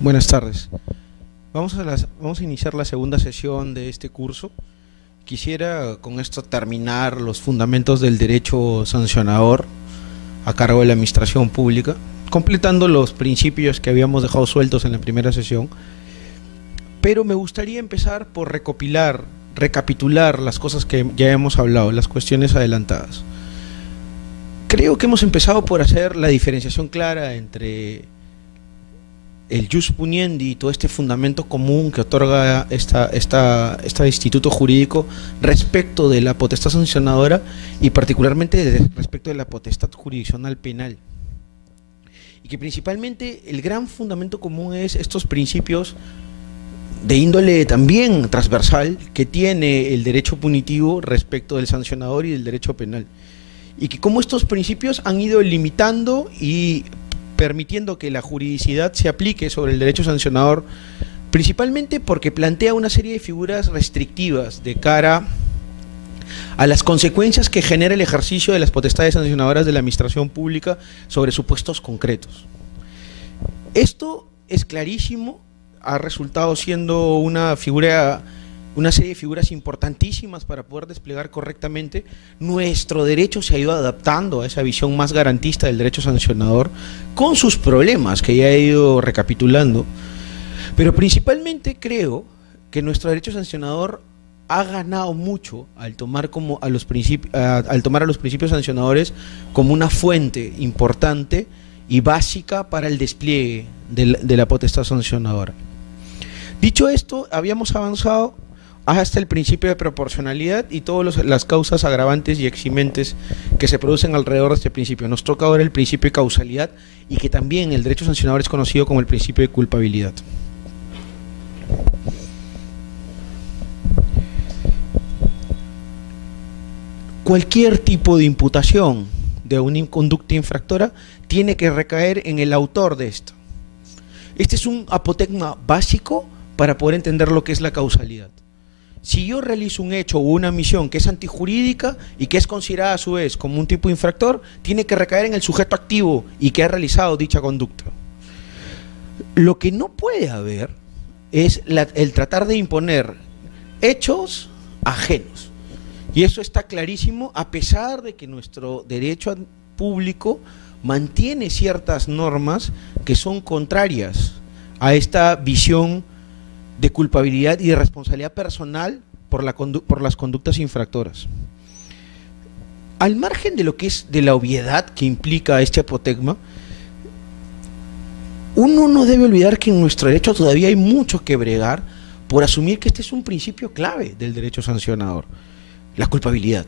Buenas tardes. Vamos a iniciar la segunda sesión de este curso. Quisiera con esto terminar los fundamentos del derecho sancionador a cargo de la administración pública, completando los principios que habíamos dejado sueltos en la primera sesión. Pero me gustaría empezar por recapitular las cosas que ya hemos hablado, las cuestiones adelantadas. Creo que hemos empezado por hacer la diferenciación clara entre el jus puniendi y todo este fundamento común que otorga este instituto jurídico respecto de la potestad sancionadora y particularmente respecto de la potestad jurisdiccional penal. Y que principalmente el gran fundamento común es estos principios de índole también transversal que tiene el derecho punitivo respecto del sancionador y del derecho penal. Y que como estos principios han ido limitando y permitiendo que la juridicidad se aplique sobre el derecho sancionador, principalmente porque plantea una serie de figuras restrictivas de cara a las consecuencias que genera el ejercicio de las potestades sancionadoras de la administración pública sobre supuestos concretos. Esto es clarísimo, ha resultado siendo una serie de figuras importantísimas para poder desplegar correctamente. Nuestro derecho se ha ido adaptando a esa visión más garantista del derecho sancionador, con sus problemas que ya he ido recapitulando, pero principalmente creo que nuestro derecho sancionador ha ganado mucho al tomar a los principios sancionadores como una fuente importante y básica para el despliegue de la potestad sancionadora. Dicho esto, habíamos avanzado hasta el principio de proporcionalidad y todas las causas agravantes y eximentes que se producen alrededor de este principio. Nos toca ahora el principio de causalidad, y que también el derecho sancionador es conocido como el principio de culpabilidad. Cualquier tipo de imputación de una conducta infractora tiene que recaer en el autor de esto. Este es un apotegma básico para poder entender lo que es la causalidad. Si yo realizo un hecho o una omisión que es antijurídica y que es considerada a su vez como un tipo infractor, tiene que recaer en el sujeto activo y que ha realizado dicha conducta. Lo que no puede haber es el tratar de imponer hechos ajenos. Y eso está clarísimo, a pesar de que nuestro derecho público mantiene ciertas normas que son contrarias a esta visión de culpabilidad y de responsabilidad personal por las conductas infractoras. Al margen de lo que es de la obviedad que implica este apotegma, uno no debe olvidar que en nuestro derecho todavía hay mucho que bregar por asumir que este es un principio clave del derecho sancionador, la culpabilidad.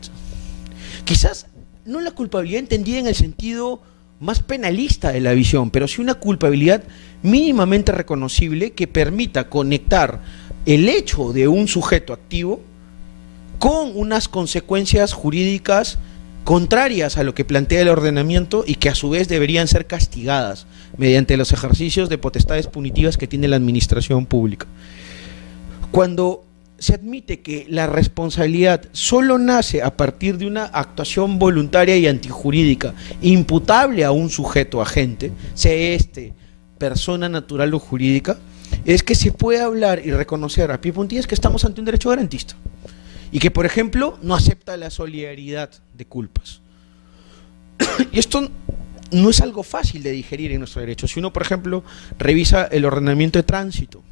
Quizás no la culpabilidad entendida en el sentido más penalista de la visión, pero sí una culpabilidad mínimamente reconocible que permita conectar el hecho de un sujeto activo con unas consecuencias jurídicas contrarias a lo que plantea el ordenamiento y que a su vez deberían ser castigadas mediante los ejercicios de potestades punitivas que tiene la administración pública. Cuando se admite que la responsabilidad solo nace a partir de una actuación voluntaria y antijurídica imputable a un sujeto agente, sea este persona natural o jurídica, es que se puede hablar y reconocer a pie juntillas que estamos ante un derecho garantista y que, por ejemplo, no acepta la solidaridad de culpas. Y esto no es algo fácil de digerir en nuestro derecho. Si uno, por ejemplo, revisa el ordenamiento de tránsito,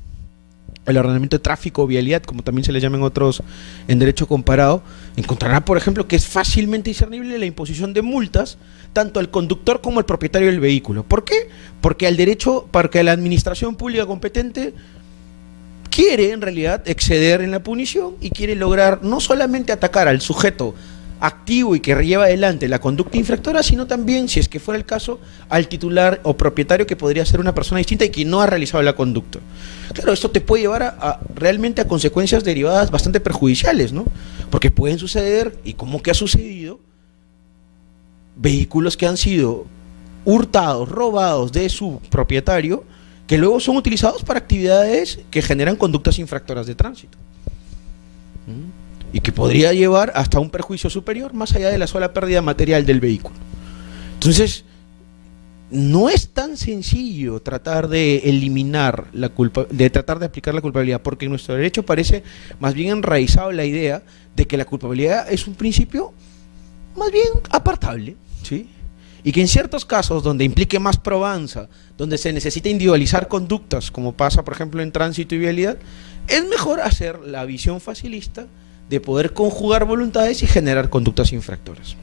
el ordenamiento de tráfico o vialidad, como también se le llaman otros en derecho comparado, encontrará, por ejemplo, que es fácilmente discernible la imposición de multas tanto al conductor como al propietario del vehículo. ¿Por qué? Porque la administración pública competente quiere en realidad exceder en la punición y quiere lograr no solamente atacar al sujeto activo y que lleva adelante la conducta infractora, sino también, si es que fuera el caso, al titular o propietario, que podría ser una persona distinta y que no ha realizado la conducta. Claro, esto te puede llevar realmente a consecuencias derivadas bastante perjudiciales, ¿no? Porque pueden suceder, y como que ha sucedido, vehículos que han sido hurtados, robados de su propietario, que luego son utilizados para actividades que generan conductas infractoras de tránsito. Y que podría llevar hasta un perjuicio superior más allá de la sola pérdida material del vehículo. Entonces, no es tan sencillo tratar de eliminar la culpa, de tratar de aplicar la culpabilidad, porque en nuestro derecho parece más bien enraizado la idea de que la culpabilidad es un principio más bien apartable, ¿sí? Y que en ciertos casos donde implique más probanza, donde se necesita individualizar conductas, como pasa por ejemplo en tránsito y vialidad, es mejor hacer la visión facilista de poder conjugar voluntades y generar conductas infractoras.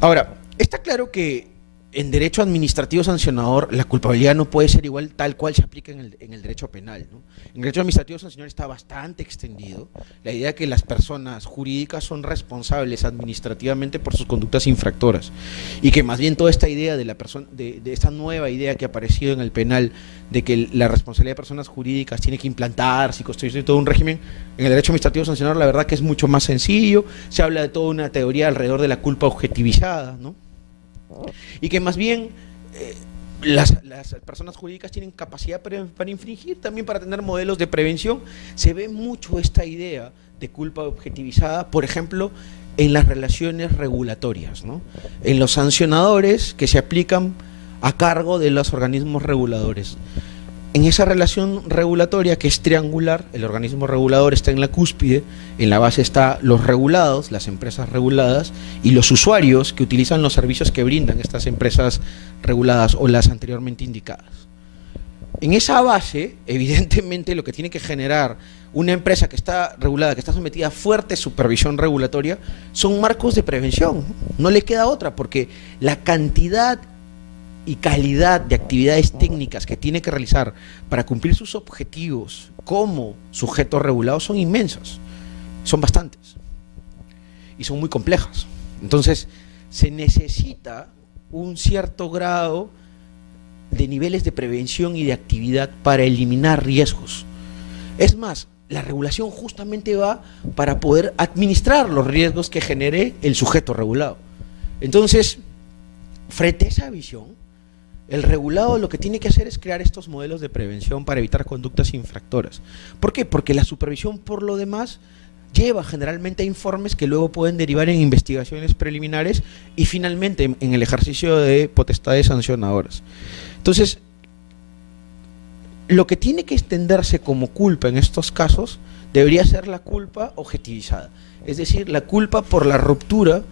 Ahora, está claro que en derecho administrativo sancionador la culpabilidad no puede ser igual tal cual se aplica en el derecho penal, ¿no? En el derecho administrativo sancionador está bastante extendido la idea de que las personas jurídicas son responsables administrativamente por sus conductas infractoras y que más bien toda esta idea de la persona, de esta nueva idea que ha aparecido en el penal de que la responsabilidad de personas jurídicas tiene que implantarse y construirse todo un régimen, en el derecho administrativo sancionador la verdad que es mucho más sencillo, se habla de toda una teoría alrededor de la culpa objetivizada, ¿no? Y que más bien las personas jurídicas tienen capacidad para infringir, también para tener modelos de prevención. Se ve mucho esta idea de culpa objetivizada, por ejemplo, en las relaciones regulatorias, ¿no? En los sancionadores que se aplican a cargo de los organismos reguladores. En esa relación regulatoria que es triangular, el organismo regulador está en la cúspide, en la base están los regulados, las empresas reguladas, y los usuarios que utilizan los servicios que brindan estas empresas reguladas o las anteriormente indicadas. En esa base, evidentemente, lo que tiene que generar una empresa que está regulada, que está sometida a fuerte supervisión regulatoria, son marcos de prevención. No le queda otra, porque la cantidad y calidad de actividades técnicas que tiene que realizar para cumplir sus objetivos como sujeto regulado son inmensas, son bastantes y son muy complejas. Entonces se necesita un cierto grado de niveles de prevención y de actividad para eliminar riesgos. Es más, la regulación justamente va para poder administrar los riesgos que genere el sujeto regulado. Entonces, frente a esa visión, el regulado lo que tiene que hacer es crear estos modelos de prevención para evitar conductas infractoras. ¿Por qué? Porque la supervisión, por lo demás, lleva generalmente a informes que luego pueden derivar en investigaciones preliminares y finalmente en el ejercicio de potestades sancionadoras. Entonces, lo que tiene que extenderse como culpa en estos casos debería ser la culpa objetivizada, es decir, la culpa por la ruptura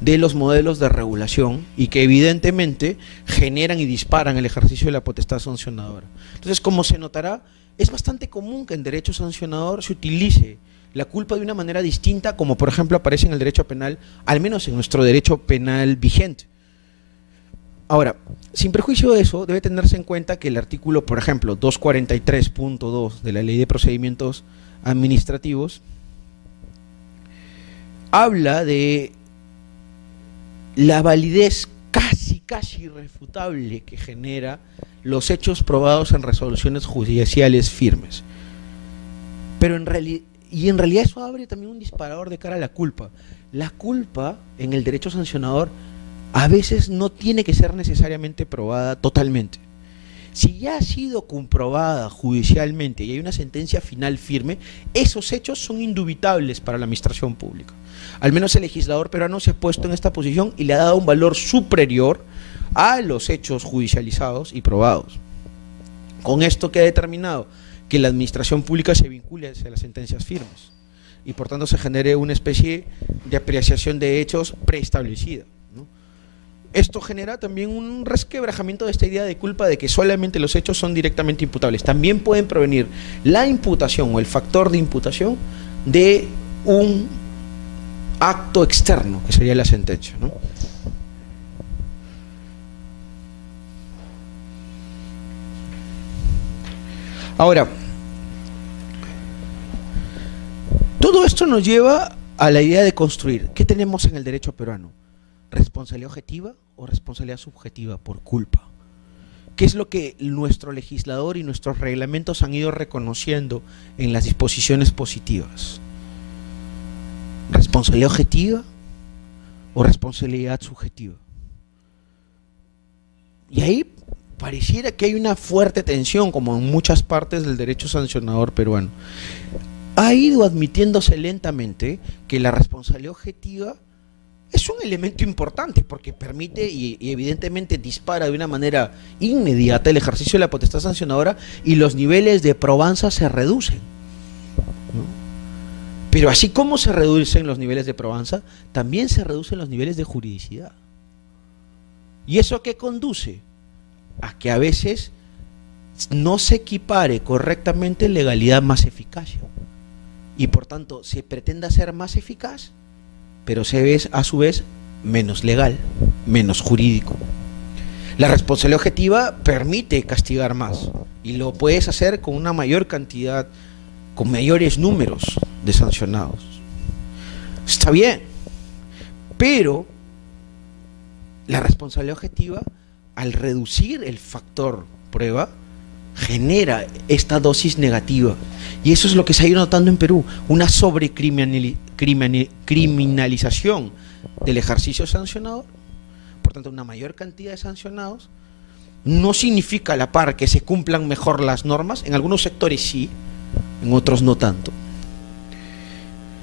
de los modelos de regulación y que evidentemente generan y disparan el ejercicio de la potestad sancionadora. Entonces, como se notará, es bastante común que en derecho sancionador se utilice la culpa de una manera distinta, como por ejemplo aparece en el derecho penal, al menos en nuestro derecho penal vigente. Ahora, sin perjuicio de eso, debe tenerse en cuenta que el artículo, por ejemplo, 243.2 de la Ley de Procedimientos Administrativos habla de la validez casi irrefutable que genera los hechos probados en resoluciones judiciales firmes. Pero en realidad eso abre también un disparador de cara a la culpa. La culpa en el derecho sancionador a veces no tiene que ser necesariamente probada totalmente. Si ya ha sido comprobada judicialmente y hay una sentencia final firme, esos hechos son indubitables para la administración pública. Al menos el legislador peruano se ha puesto en esta posición y le ha dado un valor superior a los hechos judicializados y probados. Con esto queda determinado que la administración pública se vincule hacia las sentencias firmes y por tanto se genere una especie de apreciación de hechos preestablecida, ¿no? Esto genera también un resquebrajamiento de esta idea de culpa de que solamente los hechos son directamente imputables. También pueden provenir la imputación o el factor de imputación de un acto externo, que sería la sentencia, ¿no? Ahora, todo esto nos lleva a la idea de construir. ¿Qué tenemos en el derecho peruano? ¿Responsabilidad objetiva o responsabilidad subjetiva por culpa? ¿Qué es lo que nuestro legislador y nuestros reglamentos han ido reconociendo en las disposiciones positivas? ¿Responsabilidad objetiva o responsabilidad subjetiva? Y ahí pareciera que hay una fuerte tensión, como en muchas partes del derecho sancionador peruano. Ha ido admitiéndose lentamente que la responsabilidad objetiva es un elemento importante porque permite y evidentemente dispara de una manera inmediata el ejercicio de la potestad sancionadora y los niveles de probanza se reducen, ¿no? Pero así como se reducen los niveles de probanza, también se reducen los niveles de juridicidad. ¿Y eso qué conduce? A que a veces no se equipare correctamente legalidad más eficacia. Y por tanto se pretenda ser más eficaz, pero se ve a su vez menos legal, menos jurídico. La responsabilidad objetiva permite castigar más y lo puedes hacer con una mayor cantidad, con mayores números de sancionados. Está bien, pero la responsabilidad objetiva, al reducir el factor prueba, genera esta dosis negativa. Y eso es lo que se ha ido notando en Perú, una sobrecriminalización del ejercicio sancionador. Por tanto, una mayor cantidad de sancionados no significa a la par que se cumplan mejor las normas. En algunos sectores sí, en otros no tanto.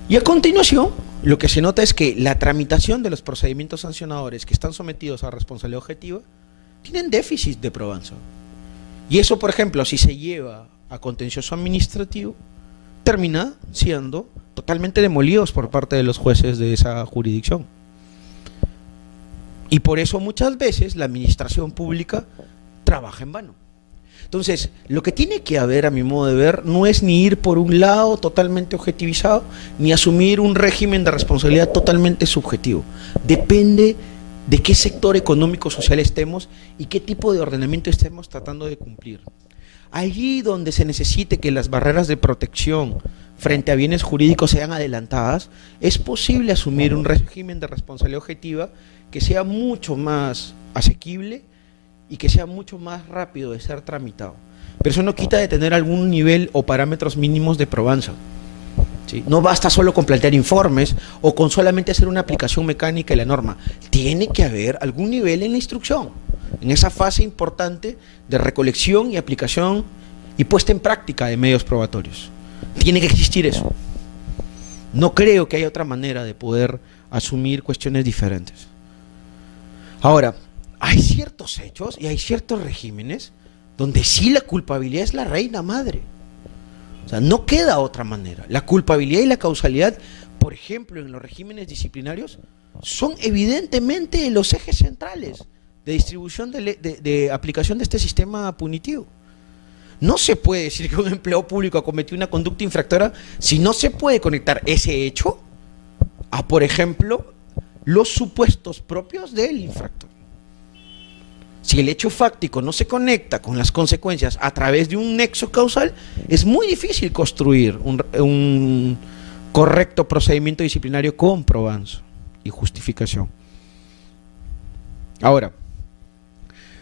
Y a continuación, lo que se nota es que la tramitación de los procedimientos sancionadores que están sometidos a responsabilidad objetiva tienen déficit de probanza. Y eso, por ejemplo, si se lleva a contencioso administrativo, termina siendo totalmente demolidos por parte de los jueces de esa jurisdicción. Y por eso muchas veces la administración pública trabaja en vano. Entonces, lo que tiene que haber, a mi modo de ver, no es ni ir por un lado totalmente objetivizado, ni asumir un régimen de responsabilidad totalmente subjetivo. Depende de qué sector económico-social estemos y qué tipo de ordenamiento estemos tratando de cumplir. Allí donde se necesite que las barreras de protección frente a bienes jurídicos sean adelantadas, es posible asumir un régimen de responsabilidad objetiva que sea mucho más asequible y que sea mucho más rápido de ser tramitado. Pero eso no quita de tener algún nivel o parámetros mínimos de probanza, ¿sí? No basta solo con plantear informes o con solamente hacer una aplicación mecánica de la norma. Tiene que haber algún nivel en la instrucción, en esa fase importante de recolección y aplicación y puesta en práctica de medios probatorios. Tiene que existir eso. No creo que haya otra manera de poder asumir cuestiones diferentes. Ahora, hay ciertos hechos y hay ciertos regímenes donde sí la culpabilidad es la reina madre. O sea, no queda otra manera. La culpabilidad y la causalidad, por ejemplo, en los regímenes disciplinarios, son evidentemente los ejes centrales de distribución de aplicación de este sistema punitivo. No se puede decir que un empleado público ha cometido una conducta infractora si no se puede conectar ese hecho a, por ejemplo, los supuestos propios del infractor. Si el hecho fáctico no se conecta con las consecuencias a través de un nexo causal, es muy difícil construir un correcto procedimiento disciplinario con probanza y justificación. Ahora,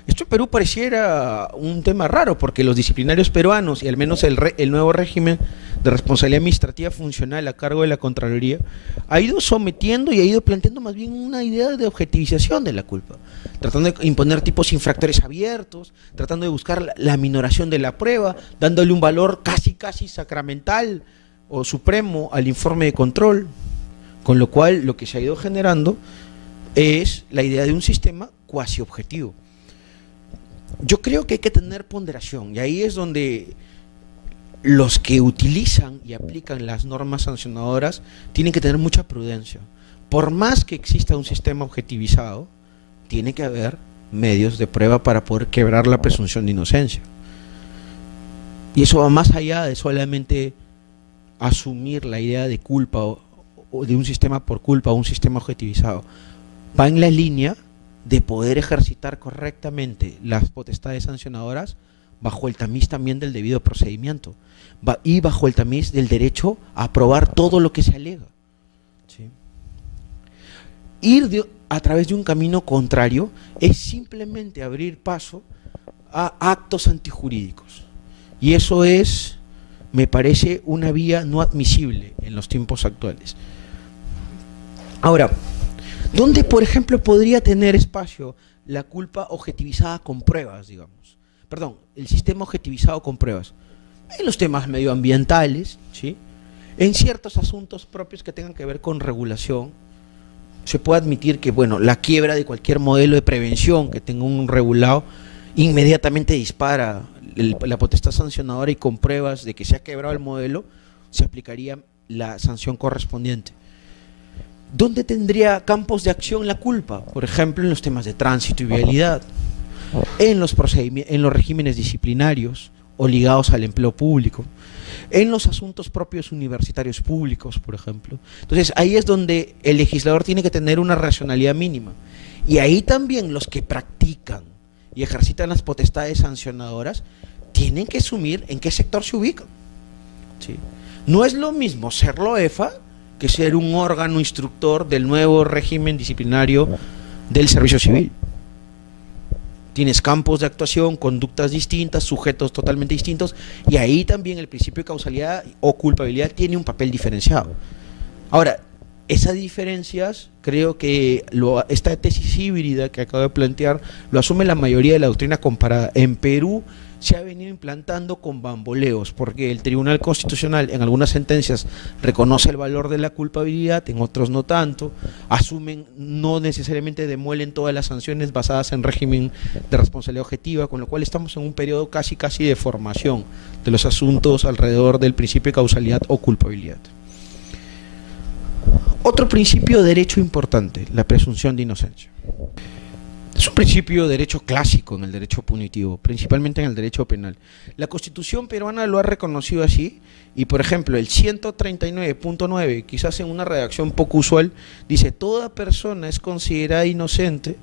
esto en Perú pareciera un tema raro porque los disciplinarios peruanos y al menos el nuevo régimen de responsabilidad administrativa funcional a cargo de la Contraloría ha ido sometiendo y ha ido planteando más bien una idea de objetivización de la culpa, tratando de imponer tipos infractores abiertos, tratando de buscar la minoración de la prueba, dándole un valor casi sacramental o supremo al informe de control, con lo cual lo que se ha ido generando es la idea de un sistema cuasi objetivo. Yo creo que hay que tener ponderación y ahí es donde los que utilizan y aplican las normas sancionadoras tienen que tener mucha prudencia. Por más que exista un sistema objetivizado, tiene que haber medios de prueba para poder quebrar la presunción de inocencia. Y eso va más allá de solamente asumir la idea de culpa o de un sistema por culpa o un sistema objetivizado. Va en la línea de poder ejercitar correctamente las potestades sancionadoras bajo el tamiz también del debido procedimiento y bajo el tamiz del derecho a probar todo lo que se alega, ¿sí? Ir a través de un camino contrario es simplemente abrir paso a actos antijurídicos y eso es, me parece, una vía no admisible en los tiempos actuales. Ahora, ¿dónde, por ejemplo, podría tener espacio la culpa objetivizada con pruebas, digamos? Perdón, el sistema objetivizado con pruebas. En los temas medioambientales, ¿sí? En ciertos asuntos propios que tengan que ver con regulación, se puede admitir que, bueno, la quiebra de cualquier modelo de prevención que tenga un regulado inmediatamente dispara la potestad sancionadora, y con pruebas de que se ha quebrado el modelo, se aplicaría la sanción correspondiente. ¿Dónde tendría campos de acción la culpa? Por ejemplo, en los temas de tránsito y vialidad, en los regímenes disciplinarios o ligados al empleo público, en los asuntos propios universitarios públicos, por ejemplo. Entonces, ahí es donde el legislador tiene que tener una racionalidad mínima. Y ahí también los que practican y ejercitan las potestades sancionadoras tienen que asumir en qué sector se ubican. ¿Sí? No es lo mismo ser LOEFA que ser un órgano instructor del nuevo régimen disciplinario del servicio civil. Tienes campos de actuación, conductas distintas, sujetos totalmente distintos, y ahí también el principio de causalidad o culpabilidad tiene un papel diferenciado. Ahora, esas diferencias, creo que esta tesis híbrida que acabo de plantear, lo asume la mayoría de la doctrina comparada. En Perú se ha venido implantando con bamboleos, porque el Tribunal Constitucional en algunas sentencias reconoce el valor de la culpabilidad, en otros no tanto, asumen, no necesariamente demuelen todas las sanciones basadas en régimen de responsabilidad objetiva, con lo cual estamos en un periodo casi de formación de los asuntos alrededor del principio de causalidad o culpabilidad. Otro principio de derecho importante, la presunción de inocencia. Es un principio de derecho clásico en el derecho punitivo, principalmente en el derecho penal. La Constitución peruana lo ha reconocido así, y por ejemplo el 139.9, quizás en una redacción poco usual, dice: toda persona es considerada inocente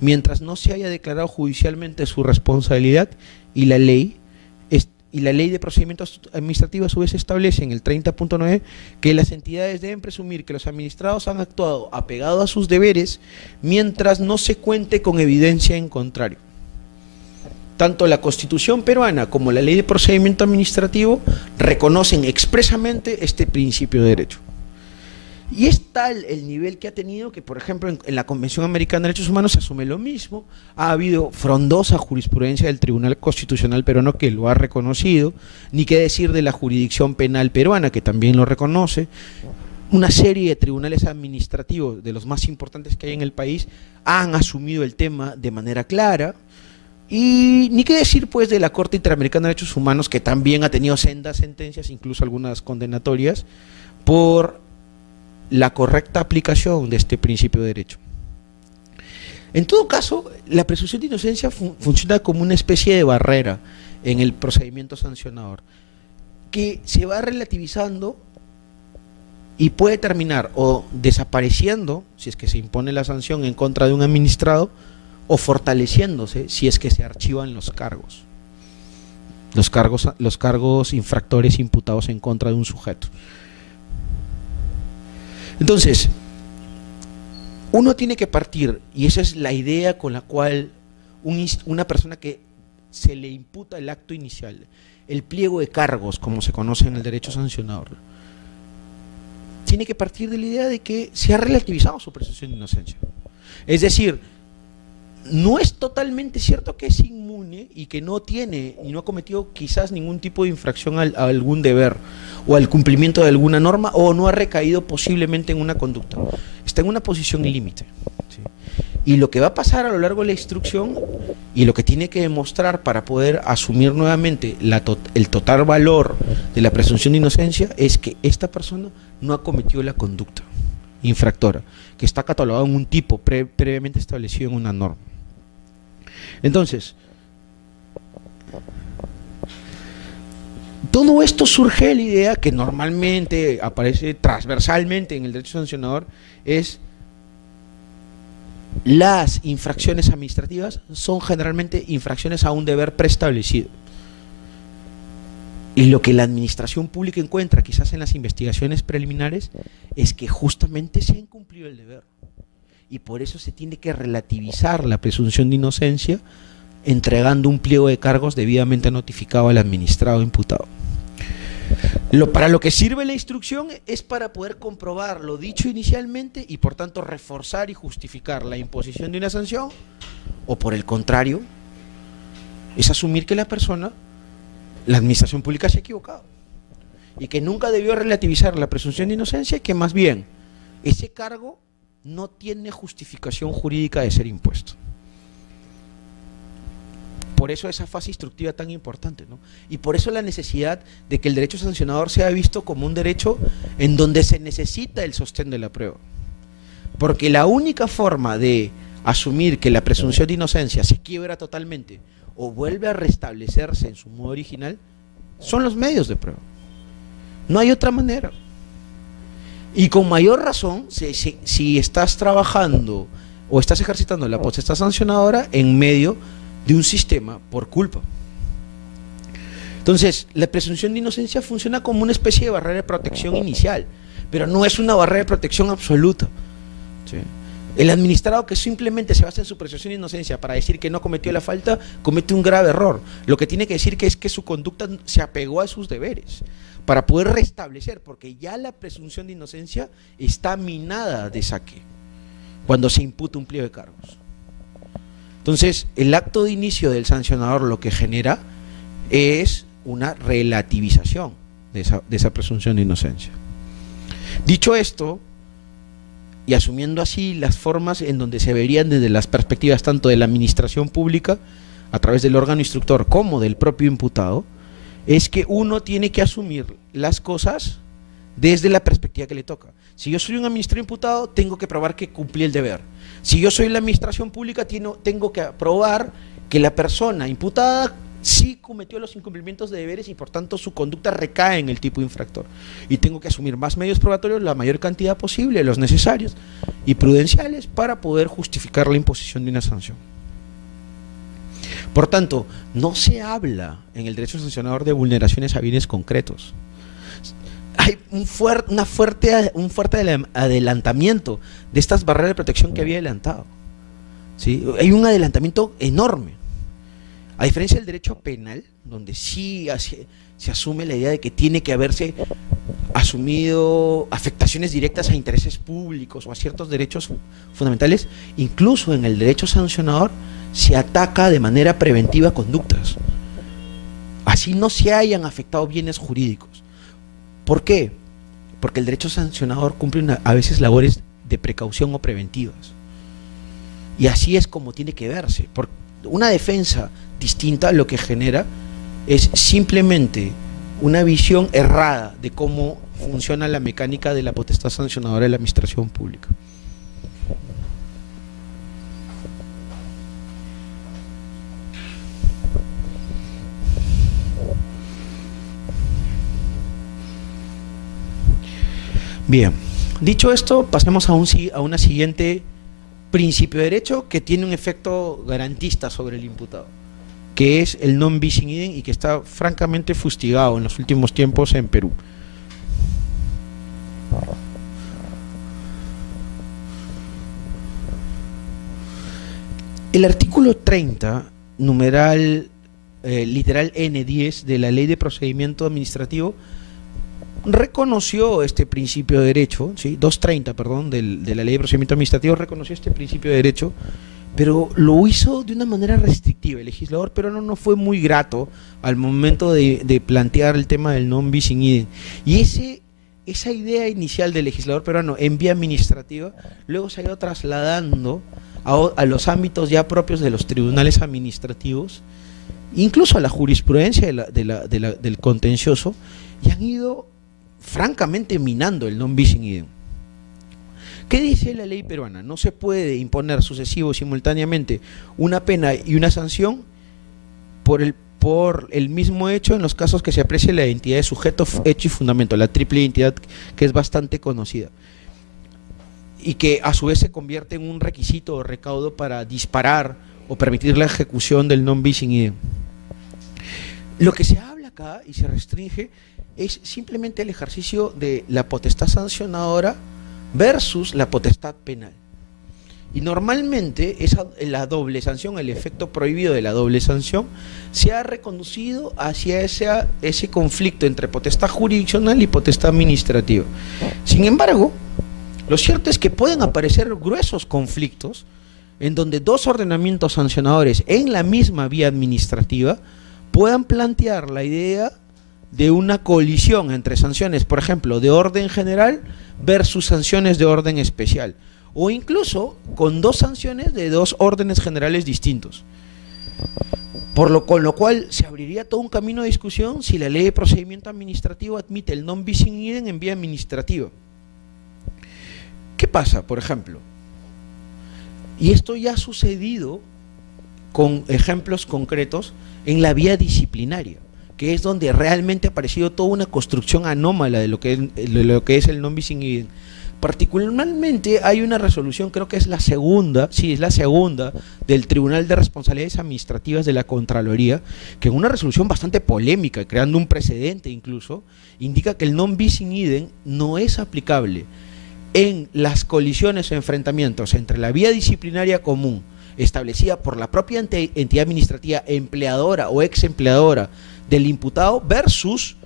mientras no se haya declarado judicialmente su responsabilidad, y la ley de procedimientos administrativos a su vez establece en el 30.9 que las entidades deben presumir que los administrados han actuado apegado a sus deberes mientras no se cuente con evidencia en contrario. Tanto la Constitución peruana como la Ley de Procedimiento Administrativo reconocen expresamente este principio de derecho. Y es tal el nivel que ha tenido que, por ejemplo, en la Convención Americana de Derechos Humanos se asume lo mismo. Ha habido frondosa jurisprudencia del Tribunal Constitucional peruano que lo ha reconocido, ni qué decir de la jurisdicción penal peruana, que también lo reconoce. Una serie de tribunales administrativos, de los más importantes que hay en el país, han asumido el tema de manera clara. Y ni qué decir pues de la Corte Interamericana de Derechos Humanos, que también ha tenido sendas sentencias, incluso algunas condenatorias, por la correcta aplicación de este principio de derecho. En todo caso, la presunción de inocencia funciona como una especie de barrera en el procedimiento sancionador, que se va relativizando y puede terminar o desapareciendo si es que se impone la sanción en contra de un administrado, o fortaleciéndose si es que se archivan los cargos infractores imputados en contra de un sujeto. Entonces, uno tiene que partir, y esa es la idea con la cual una persona que se le imputa el acto inicial, el pliego de cargos, como se conoce en el derecho sancionador, tiene que partir de la idea de que se ha relativizado su presunción de inocencia. Es decir, no es totalmente cierto que es inmune y que no tiene y no ha cometido quizás ningún tipo de infracción a algún deber o al cumplimiento de alguna norma, o no ha recaído posiblemente en una conducta. Está en una posición límite. ¿Sí? Y lo que va a pasar a lo largo de la instrucción, y lo que tiene que demostrar para poder asumir nuevamente el total valor de la presunción de inocencia, es que esta persona no ha cometido la conducta infractora, que está catalogado en un tipo previamente establecido en una norma. Entonces, todo esto surge de la idea que normalmente aparece transversalmente en el derecho sancionador, es las infracciones administrativas son generalmente infracciones a un deber preestablecido. Y lo que la administración pública encuentra quizás en las investigaciones preliminares es que justamente se ha incumplido el deber. Y por eso se tiene que relativizar la presunción de inocencia entregando un pliego de cargos debidamente notificado al administrado imputado. Para lo que sirve la instrucción es para poder comprobar lo dicho inicialmente y por tanto reforzar y justificar la imposición de una sanción, o por el contrario, es asumir que la administración pública se ha equivocado y que nunca debió relativizar la presunción de inocencia, y que más bien ese cargo no tiene justificación jurídica de ser impuesto. Por eso esa fase instructiva tan importante, ¿no? Y por eso la necesidad de que el derecho sancionador sea visto como un derecho en donde se necesita el sostén de la prueba. Porque la única forma de asumir que la presunción de inocencia se quiebra totalmente o vuelve a restablecerse en su modo original son los medios de prueba. No hay otra manera. Y con mayor razón si estás trabajando o estás ejercitando la potestad sancionadora en medio de un sistema por culpa. Entonces, la presunción de inocencia funciona como una especie de barrera de protección inicial, pero no es una barrera de protección absoluta, ¿sí? El administrado que simplemente se basa en su presunción de inocencia para decir que no cometió la falta, comete un grave error. Lo que tiene que decir es que su conducta se apegó a sus deberes para poder restablecer, porque ya la presunción de inocencia está minada de saque cuando se imputa un pliego de cargos. Entonces, el acto de inicio del sancionador lo que genera es una relativización de esa presunción de inocencia. Dicho esto, y asumiendo así las formas en donde se verían desde las perspectivas tanto de la administración pública, a través del órgano instructor, como del propio imputado, es que uno tiene que asumir las cosas desde la perspectiva que le toca. Si yo soy un administrador imputado, tengo que probar que cumplí el deber. Si yo soy la administración pública, tengo que probar que la persona imputada sí cometió los incumplimientos de deberes y por tanto su conducta recae en el tipo infractor. Y tengo que asumir más medios probatorios, la mayor cantidad posible, los necesarios y prudenciales para poder justificar la imposición de una sanción. Por tanto, no se habla en el derecho sancionador de vulneraciones a bienes concretos. Hay un fuerte adelantamiento de estas barreras de protección que había adelantado, ¿sí? Hay un adelantamiento enorme. A diferencia del derecho penal, donde sí se asume la idea de que tiene que haberse asumido afectaciones directas a intereses públicos o a ciertos derechos fundamentales, incluso en el derecho sancionador se ataca de manera preventiva conductas. Así no se hayan afectado bienes jurídicos. ¿Por qué? Porque el derecho sancionador cumple a veces labores de precaución o preventivas. Y así es como tiene que verse. Porque una defensa distinta lo que genera es simplemente una visión errada de cómo funciona la mecánica de la potestad sancionadora de la administración pública. Bien, dicho esto, pasemos a una siguiente principio de derecho que tiene un efecto garantista sobre el imputado, que es el non bis in idem y que está francamente fustigado en los últimos tiempos en Perú. El artículo 30, numeral literal N10 de la Ley de Procedimiento Administrativo reconoció este principio de derecho, ¿sí? 230, perdón, de la Ley de Procedimiento Administrativo reconoció este principio de derecho, pero lo hizo de una manera restrictiva. El legislador peruano no fue muy grato al momento de plantear el tema del non bis in idem. Y esa idea inicial del legislador peruano en vía administrativa luego se ha ido trasladando a los ámbitos ya propios de los tribunales administrativos, incluso a la jurisprudencia del contencioso, y han ido francamente minando el non bis in idem. ¿Qué dice la ley peruana? No se puede imponer sucesivo simultáneamente una pena y una sanción por el mismo hecho en los casos que se aprecie la identidad de sujeto, hecho y fundamento, la triple identidad que es bastante conocida y que a su vez se convierte en un requisito o recaudo para disparar o permitir la ejecución del non bis in idem. Lo que se habla acá y se restringe es simplemente el ejercicio de la potestad sancionadora versus la potestad penal. Y normalmente la doble sanción, el efecto prohibido de la doble sanción, se ha reconducido hacia ese conflicto entre potestad jurisdiccional y potestad administrativa. Sin embargo, lo cierto es que pueden aparecer gruesos conflictos en donde dos ordenamientos sancionadores en la misma vía administrativa puedan plantear la idea de una colisión entre sanciones, por ejemplo, de orden general versus sanciones de orden especial, o incluso con dos sanciones de dos órdenes generales distintos. Con lo cual se abriría todo un camino de discusión si la ley de procedimiento administrativo admite el non bis in idem en vía administrativa. ¿Qué pasa, por ejemplo? Y esto ya ha sucedido con ejemplos concretos en la vía disciplinaria, que es donde realmente ha aparecido toda una construcción anómala de lo que es el non bis in idem. Particularmente hay una resolución, creo que es la segunda, del Tribunal de Responsabilidades Administrativas de la Contraloría, que en una resolución bastante polémica, creando un precedente incluso, indica que el non bis in idem no es aplicable en las colisiones o enfrentamientos entre la vía disciplinaria común establecida por la propia entidad administrativa empleadora o ex empleadora del imputado versus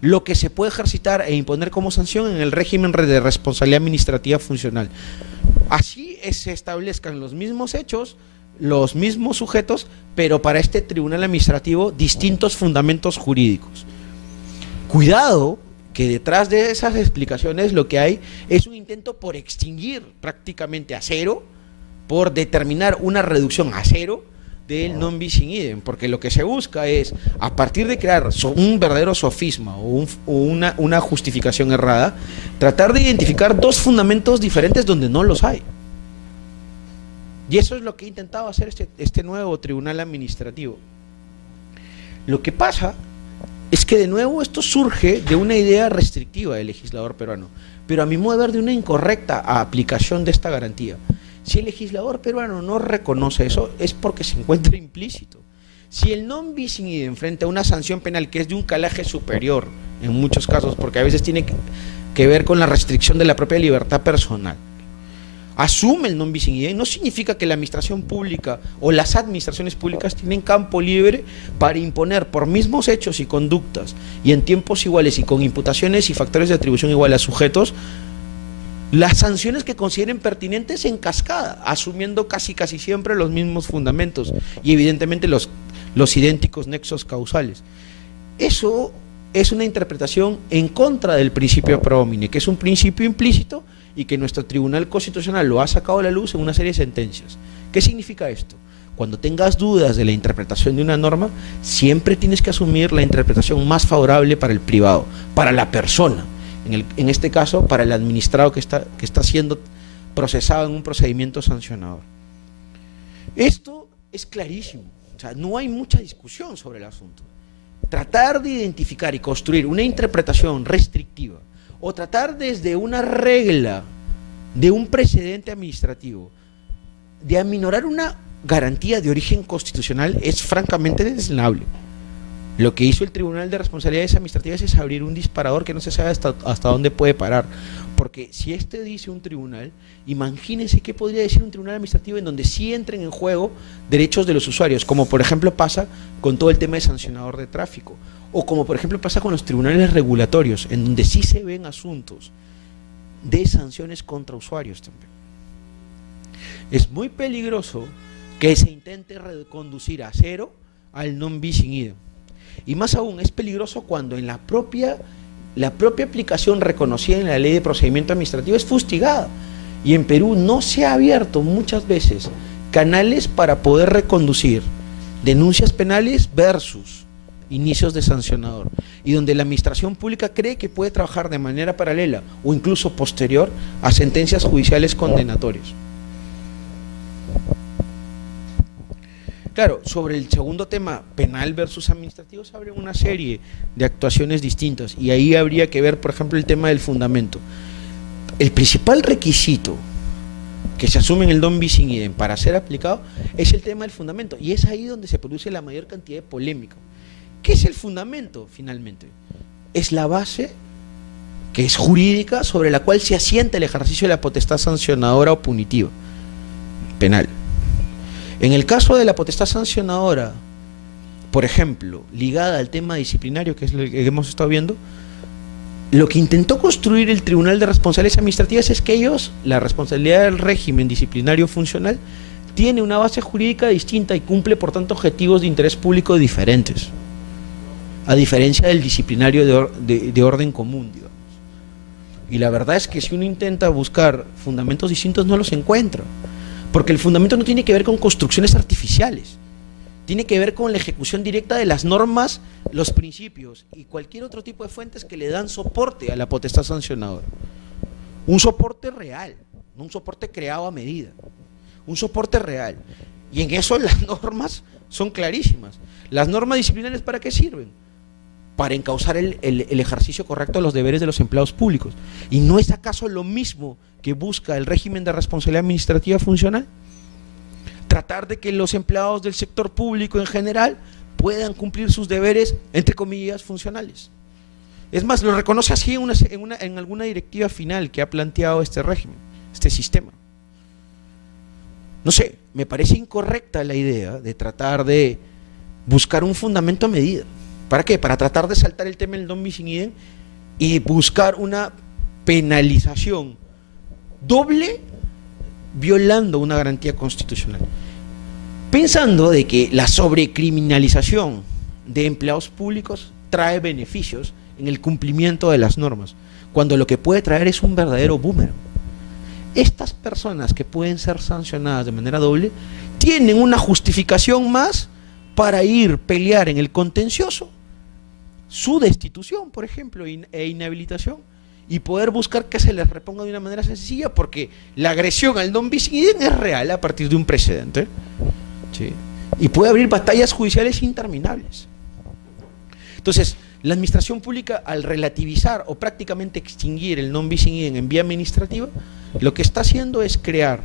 lo que se puede ejercitar e imponer como sanción en el régimen de responsabilidad administrativa funcional. Así se establezcan los mismos hechos, los mismos sujetos, pero para este tribunal administrativo distintos fundamentos jurídicos. Cuidado, que detrás de esas explicaciones lo que hay es un intento por extinguir prácticamente a cero, por determinar una reducción a cero del non bis in idem, porque lo que se busca es, a partir de crear un verdadero sofisma o una justificación errada, tratar de identificar dos fundamentos diferentes donde no los hay. Y eso es lo que ha intentado hacer este nuevo tribunal administrativo. Lo que pasa es que de nuevo esto surge de una idea restrictiva del legislador peruano, pero a mi modo de ver de una incorrecta aplicación de esta garantía. Si el legislador peruano no reconoce eso, es porque se encuentra implícito. Si el non bis in idem frente a una sanción penal que es de un calaje superior, en muchos casos, porque a veces tiene que ver con la restricción de la propia libertad personal, asume el non bis in idem, no significa que la administración pública o las administraciones públicas tienen campo libre para imponer por mismos hechos y conductas y en tiempos iguales y con imputaciones y factores de atribución igual a sujetos, las sanciones que consideren pertinentes en cascada, asumiendo casi siempre los mismos fundamentos y evidentemente los idénticos nexos causales. Eso es una interpretación en contra del principio pro homine, que es un principio implícito y que nuestro Tribunal Constitucional lo ha sacado a la luz en una serie de sentencias. ¿Qué significa esto? Cuando tengas dudas de la interpretación de una norma, siempre tienes que asumir la interpretación más favorable para el privado, para la persona. En este caso, para el administrado que está siendo procesado en un procedimiento sancionador. Esto es clarísimo, o sea, no hay mucha discusión sobre el asunto. Tratar de identificar y construir una interpretación restrictiva o tratar desde una regla de un precedente administrativo de aminorar una garantía de origen constitucional es francamente desdeñable. Lo que hizo el Tribunal de Responsabilidades Administrativas es abrir un disparador que no se sabe hasta dónde puede parar. Porque si dice un tribunal, imagínense qué podría decir un tribunal administrativo en donde sí entren en juego derechos de los usuarios, como por ejemplo pasa con todo el tema de sancionador de tráfico, o como por ejemplo pasa con los tribunales regulatorios, en donde sí se ven asuntos de sanciones contra usuarios también. Es muy peligroso que se intente reconducir a cero al non bis in idem. Y más aún, es peligroso cuando en la propia aplicación reconocida en la Ley de Procedimiento Administrativo es fustigada. Y en Perú no se ha abierto muchas veces canales para poder reconducir denuncias penales versus inicios de sancionador. Y donde la administración pública cree que puede trabajar de manera paralela o incluso posterior a sentencias judiciales condenatorias. Claro, sobre el segundo tema, penal versus administrativo, se abre una serie de actuaciones distintas y ahí habría que ver, por ejemplo, el tema del fundamento. El principal requisito que se asume en el non bis in idem para ser aplicado es el tema del fundamento y es ahí donde se produce la mayor cantidad de polémica. ¿Qué es el fundamento finalmente? Es la base que es jurídica sobre la cual se asienta el ejercicio de la potestad sancionadora o punitiva penal. En el caso de la potestad sancionadora, por ejemplo, ligada al tema disciplinario, que es lo que hemos estado viendo, lo que intentó construir el Tribunal de Responsabilidades Administrativas es que la responsabilidad del régimen disciplinario funcional, tiene una base jurídica distinta y cumple, por tanto, objetivos de interés público diferentes, a diferencia del disciplinario de orden común, digamos. Y la verdad es que si uno intenta buscar fundamentos distintos no los encuentra, porque el fundamento no tiene que ver con construcciones artificiales, tiene que ver con la ejecución directa de las normas, los principios y cualquier otro tipo de fuentes que le dan soporte a la potestad sancionadora. Un soporte real, no un soporte creado a medida, un soporte real. Y en eso las normas son clarísimas. ¿Las normas disciplinarias para qué sirven? Para encauzar el ejercicio correcto de los deberes de los empleados públicos. ¿Y no es acaso lo mismo que busca el régimen de responsabilidad administrativa funcional? Tratar de que los empleados del sector público en general puedan cumplir sus deberes, entre comillas, funcionales. Es más, lo reconoce así en alguna directiva final que ha planteado este régimen, este sistema. No sé, me parece incorrecta la idea de tratar de buscar un fundamento a medida. ¿Para qué? Para tratar de saltar el tema del non bis in idem y buscar una penalización doble violando una garantía constitucional. Pensando de que la sobrecriminalización de empleados públicos trae beneficios en el cumplimiento de las normas, cuando lo que puede traer es un verdadero boomerang. Estas personas que pueden ser sancionadas de manera doble tienen una justificación más para pelear en el contencioso su destitución, por ejemplo, e inhabilitación, y poder buscar que se les reponga de una manera sencilla, porque la agresión al non bis in idem es real a partir de un precedente, ¿sí? Y puede abrir batallas judiciales interminables. Entonces, la administración pública, al relativizar o prácticamente extinguir el non bis in idem en vía administrativa, lo que está haciendo es crear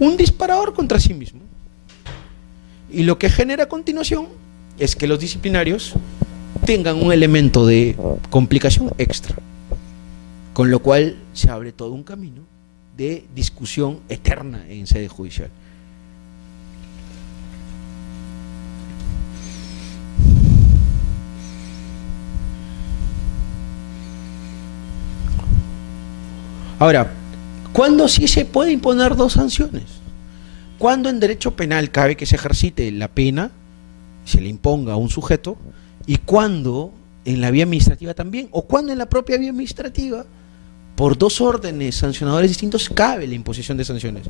un disparador contra sí mismo. Y lo que genera a continuación es que los disciplinarios tengan un elemento de complicación extra, con lo cual se abre todo un camino de discusión eterna en sede judicial. Ahora, ¿cuándo sí se puede imponer dos sanciones? ¿Cuándo en derecho penal cabe que se ejercite la pena, se le imponga a un sujeto, y cuándo en la vía administrativa también, o cuándo en la propia vía administrativa, por dos órdenes sancionadores distintos, cabe la imposición de sanciones?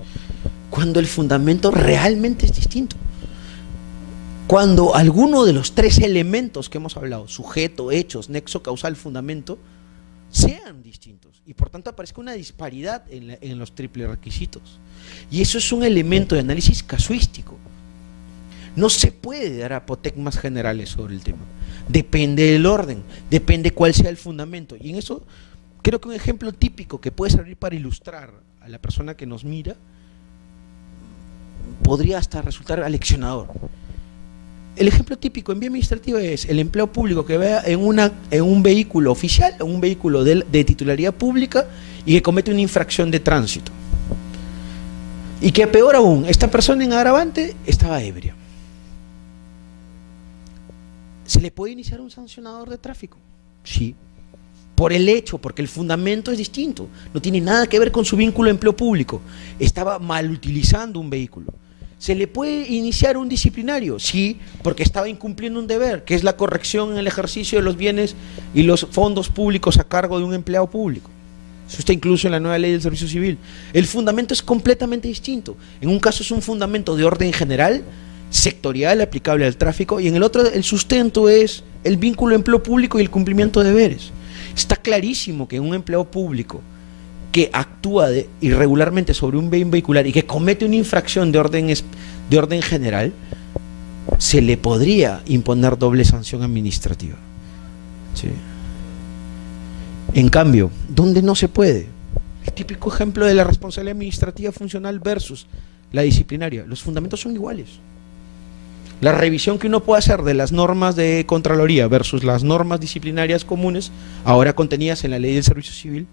Cuando el fundamento realmente es distinto. Cuando alguno de los tres elementos que hemos hablado, sujeto, hechos, nexo causal, fundamento, sean distintos y por tanto aparezca una disparidad en los triples requisitos. Y eso es un elemento de análisis casuístico. No se puede dar apotegmas generales sobre el tema. Depende del orden, depende cuál sea el fundamento. Y en eso creo que un ejemplo típico que puede servir para ilustrar a la persona que nos mira podría hasta resultar aleccionador. El ejemplo típico en vía administrativa es el empleado público que vea en un vehículo oficial, en un vehículo de titularidad pública, y que comete una infracción de tránsito. Y que peor aún, esta persona en agravante estaba ebria. ¿Se le puede iniciar un sancionador de tráfico? Sí. Por el hecho, porque el fundamento es distinto. No tiene nada que ver con su vínculo de empleo público. Estaba mal utilizando un vehículo. ¿Se le puede iniciar un disciplinario? Sí, porque estaba incumpliendo un deber, que es la corrección en el ejercicio de los bienes y los fondos públicos a cargo de un empleado público. Eso está incluso en la nueva ley del servicio civil. El fundamento es completamente distinto. En un caso es un fundamento de orden general, sectorial, aplicable al tráfico, y en el otro el sustento es el vínculo de empleo público y el cumplimiento de deberes. Está clarísimo que un empleado público que actúa irregularmente sobre un bien vehicular y que comete una infracción de orden general, se le podría imponer doble sanción administrativa. ¿Sí? En cambio, ¿dónde no se puede? El típico ejemplo de la responsabilidad administrativa funcional versus la disciplinaria. Los fundamentos son iguales. La revisión que uno puede hacer de las normas de Contraloría versus las normas disciplinarias comunes, ahora contenidas en la ley del servicio civil,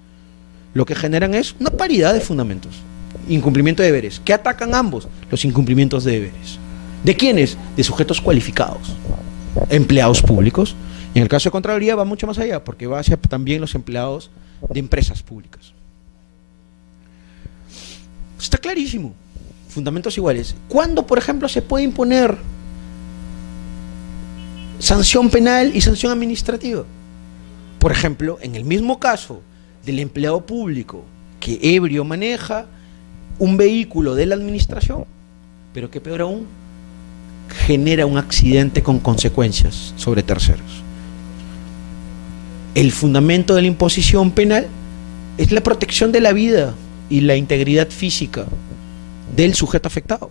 lo que generan es una paridad de fundamentos. Incumplimiento de deberes. ¿Qué atacan ambos? Los incumplimientos de deberes. ¿De quiénes? De sujetos cualificados, empleados públicos. Y en el caso de Contraloría va mucho más allá, porque va hacia también los empleados de empresas públicas. Está clarísimo. Fundamentos iguales. ¿Cuándo, por ejemplo, se puede imponer sanción penal y sanción administrativa? Por ejemplo, en el mismo caso del empleado público que ebrio maneja un vehículo de la administración, pero que peor aún, genera un accidente con consecuencias sobre terceros. El fundamento de la imposición penal es la protección de la vida y la integridad física del sujeto afectado.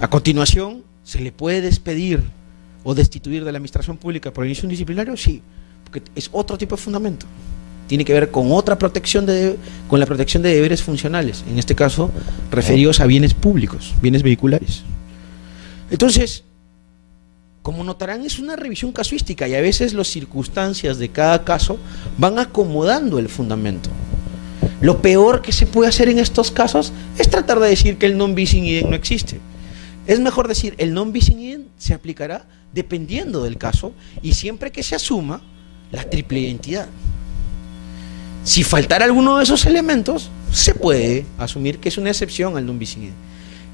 A continuación, ¿se le puede despedir o destituir de la administración pública por inicio disciplinario? Sí, porque es otro tipo de fundamento. Tiene que ver con otra protección con la protección de deberes funcionales, en este caso referidos a bienes públicos, bienes vehiculares. Entonces, como notarán, es una revisión casuística y a veces las circunstancias de cada caso van acomodando el fundamento. Lo peor que se puede hacer en estos casos es tratar de decir que el non bis in idem no existe. Es mejor decir, el non bis in idem se aplicará dependiendo del caso y siempre que se asuma la triple identidad. Si faltara alguno de esos elementos, se puede asumir que es una excepción al non bis in idem.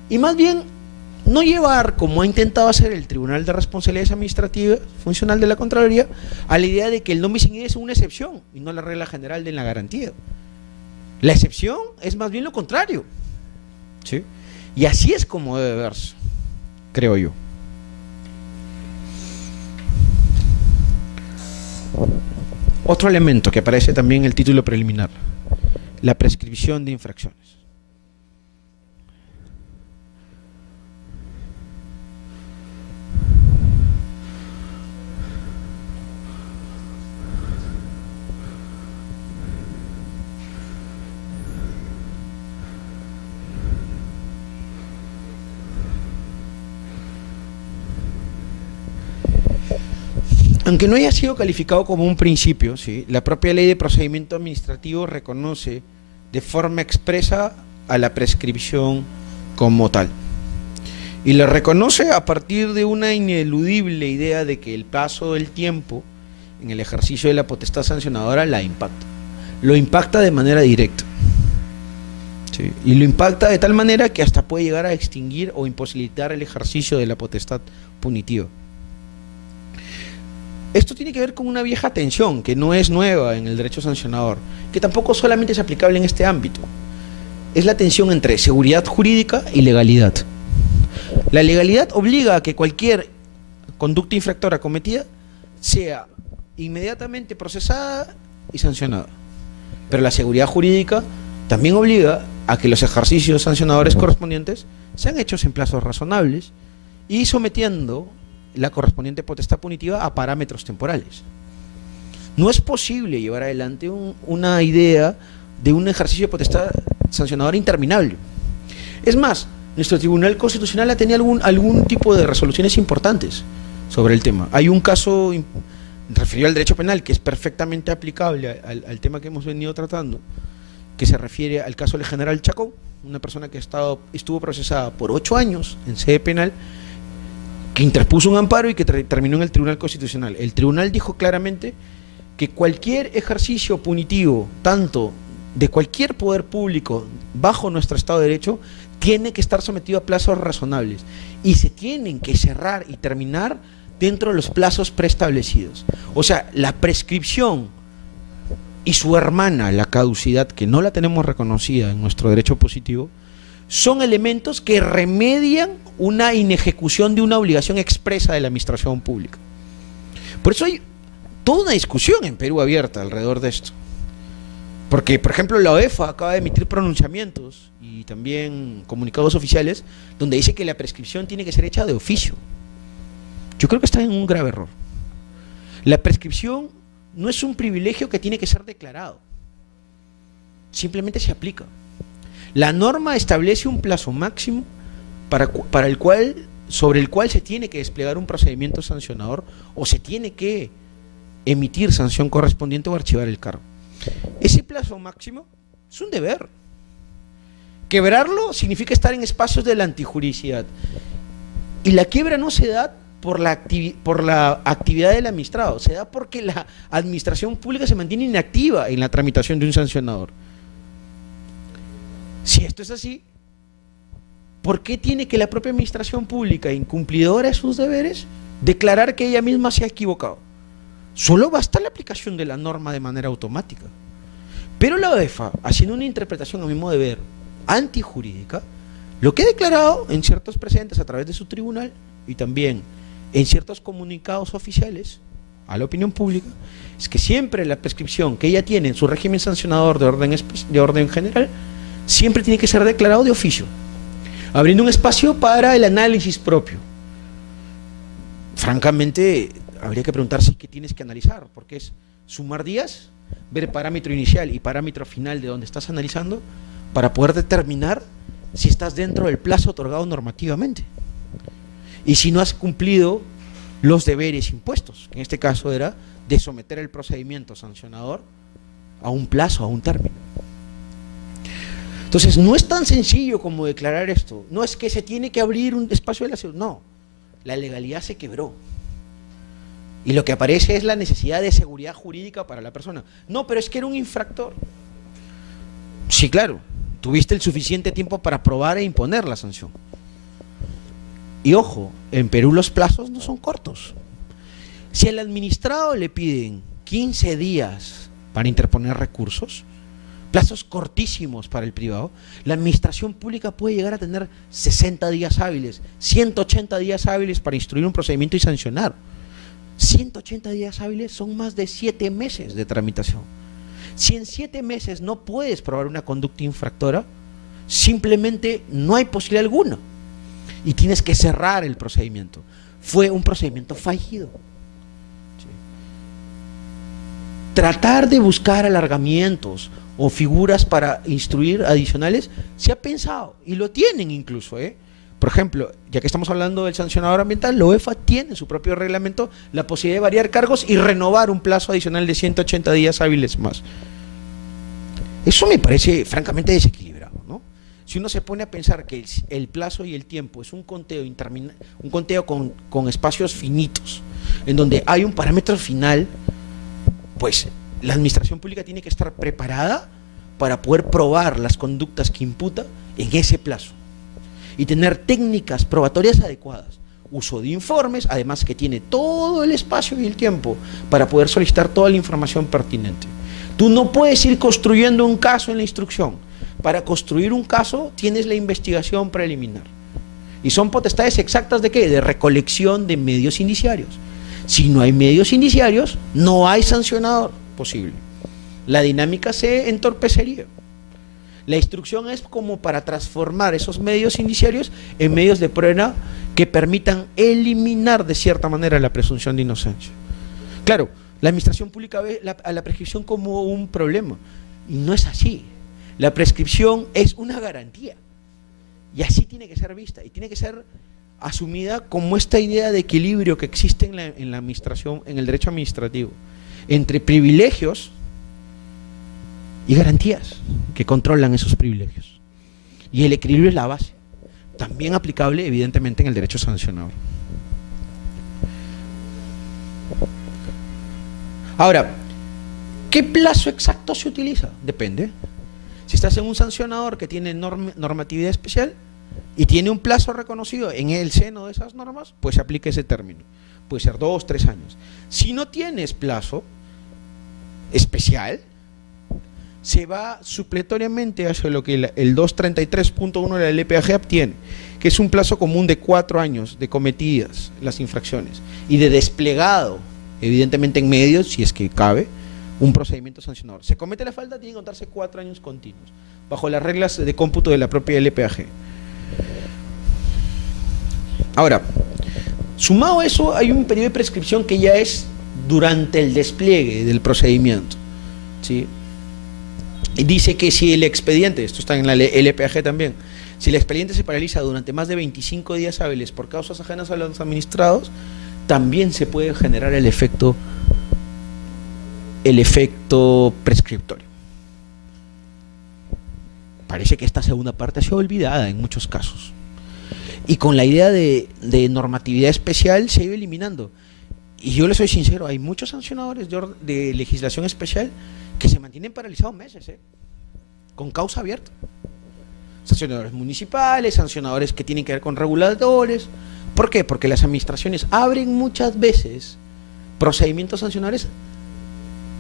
Y más bien, no llevar, como ha intentado hacer el Tribunal de Responsabilidades Administrativas Funcional de la Contraloría, a la idea de que el non bis in idem es una excepción y no la regla general de la garantía. La excepción es más bien lo contrario, ¿sí? Y así es como debe verse, creo yo. Otro elemento que aparece también en el título preliminar, la prescripción de infracciones. Aunque no haya sido calificado como un principio, ¿sí?, la propia Ley de Procedimiento Administrativo reconoce de forma expresa a la prescripción como tal. Y lo reconoce a partir de una ineludible idea de que el paso del tiempo en el ejercicio de la potestad sancionadora la impacta. Lo impacta de manera directa, ¿sí?, y lo impacta de tal manera que hasta puede llegar a extinguir o imposibilitar el ejercicio de la potestad punitiva. Esto tiene que ver con una vieja tensión que no es nueva en el derecho sancionador, que tampoco solamente es aplicable en este ámbito. Es la tensión entre seguridad jurídica y legalidad. La legalidad obliga a que cualquier conducta infractora cometida sea inmediatamente procesada y sancionada. Pero la seguridad jurídica también obliga a que los ejercicios sancionadores correspondientes sean hechos en plazos razonables y sometiendo la correspondiente potestad punitiva a parámetros temporales. No es posible llevar adelante una idea de un ejercicio de potestad sancionadora interminable. Es más, nuestro Tribunal Constitucional ha tenido algún tipo de resoluciones importantes sobre el tema. Hay un caso referido al derecho penal que es perfectamente aplicable al tema que hemos venido tratando, que se refiere al caso del general Chacón, una persona que estuvo procesada por 8 años en sede penal, que interpuso un amparo y que terminó en el Tribunal Constitucional. El tribunal dijo claramente que cualquier ejercicio punitivo, tanto de cualquier poder público bajo nuestro Estado de Derecho, tiene que estar sometido a plazos razonables y se tienen que cerrar y terminar dentro de los plazos preestablecidos. O sea, la prescripción y su hermana, la caducidad, que no la tenemos reconocida en nuestro derecho positivo, son elementos que remedian una inejecución de una obligación expresa de la administración pública. Por eso hay toda una discusión en Perú abierta alrededor de esto. Porque, por ejemplo, la OEFA acaba de emitir pronunciamientos y también comunicados oficiales donde dice que la prescripción tiene que ser hecha de oficio. Yo creo que está en un grave error. La prescripción no es un privilegio que tiene que ser declarado. Simplemente se aplica. La norma establece un plazo máximo sobre el cual se tiene que desplegar un procedimiento sancionador o se tiene que emitir sanción correspondiente o archivar el cargo. Ese plazo máximo es un deber. Quebrarlo significa estar en espacios de la antijuricidad. Y la quiebra no se da por la actividad del administrado, se da porque la administración pública se mantiene inactiva en la tramitación de un sancionador. Si esto es así, ¿por qué tiene que la propia administración pública, incumplidora de sus deberes, declarar que ella misma se ha equivocado? Solo basta la aplicación de la norma de manera automática. Pero la UEFA, haciendo una interpretación a mi modo de ver antijurídica, lo que ha declarado en ciertos precedentes a través de su tribunal y también en ciertos comunicados oficiales a la opinión pública, es que siempre la prescripción que ella tiene en su régimen sancionador de orden general, siempre tiene que ser declarado de oficio, abriendo un espacio para el análisis propio. Francamente, habría que preguntarse qué tienes que analizar, porque es sumar días, ver parámetro inicial y parámetro final de donde estás analizando, para poder determinar si estás dentro del plazo otorgado normativamente. Y si no has cumplido los deberes impuestos, que en este caso era de someter el procedimiento sancionador a un plazo, a un término. Entonces, no es tan sencillo como declarar esto. No es que se tiene que abrir un espacio de la seguridad. No, la legalidad se quebró. Y lo que aparece es la necesidad de seguridad jurídica para la persona. No, pero es que era un infractor. Sí, claro, tuviste el suficiente tiempo para probar e imponer la sanción. Y ojo, en Perú los plazos no son cortos. Si al administrado le piden 15 días para interponer recursos, plazos cortísimos para el privado, la administración pública puede llegar a tener 60 días hábiles, 180 días hábiles para instruir un procedimiento y sancionar. 180 días hábiles son más de 7 meses de tramitación. Si en 7 meses no puedes probar una conducta infractora, simplemente no hay posibilidad alguna y tienes que cerrar el procedimiento. Fue un procedimiento fallido. ¿Sí? Tratar de buscar alargamientos o figuras para instruir adicionales se ha pensado y lo tienen incluso, Por ejemplo, ya que estamos hablando del sancionador ambiental, la UEFA tiene en su propio reglamento la posibilidad de variar cargos y renovar un plazo adicional de 180 días hábiles más. Eso me parece francamente desequilibrado, ¿no? Si uno se pone a pensar que el plazo y el tiempo es un conteo con espacios finitos, en donde hay un parámetro final, pues la administración pública tiene que estar preparada para poder probar las conductas que imputa en ese plazo y tener técnicas probatorias adecuadas, uso de informes, además que tiene todo el espacio y el tiempo para poder solicitar toda la información pertinente. Tú no puedes ir construyendo un caso en la instrucción. Para construir un caso tienes la investigación preliminar. Y son potestades exactas ¿de qué? De recolección de medios indiciarios. Si no hay medios indiciarios, no hay sancionador posible. La dinámica se entorpecería. La instrucción es como para transformar esos medios indiciarios en medios de prueba que permitan eliminar de cierta manera la presunción de inocencia. Claro, la administración pública ve a la prescripción como un problema, y no es así. La prescripción es una garantía, y así tiene que ser vista, y tiene que ser asumida como esta idea de equilibrio que existe en la administración, en el derecho administrativo, entre privilegios y garantías que controlan esos privilegios. Y el equilibrio es la base, también aplicable evidentemente en el derecho sancionador. Ahora, ¿qué plazo exacto se utiliza? Depende. Si estás en un sancionador que tiene normatividad especial y tiene un plazo reconocido en el seno de esas normas, pues se aplica ese término. Puede ser 2, 3 años. Si no tienes plazo especial, se va supletoriamente hacia lo que el 233.1 de la LPAG tiene, que es un plazo común de 4 años de cometidas las infracciones y de desplegado, evidentemente en medios, si es que cabe, un procedimiento sancionador. Se comete la falta, tiene que contarse 4 años continuos, bajo las reglas de cómputo de la propia LPAG. Ahora, sumado a eso, hay un periodo de prescripción que ya es durante el despliegue del procedimiento, ¿sí? Y dice que si el expediente, esto está en la LPAG también, si el expediente se paraliza durante más de 25 días hábiles por causas ajenas a los administrados, también se puede generar el efecto prescriptorio. Parece que esta segunda parte ha sido olvidada en muchos casos. Y con la idea de normatividad especial se ha ido eliminando. Y yo le soy sincero, hay muchos sancionadores de legislación especial que se mantienen paralizados meses, con causa abierta. Sancionadores municipales, sancionadores que tienen que ver con reguladores. ¿Por qué? Porque las administraciones abren muchas veces procedimientos sancionadores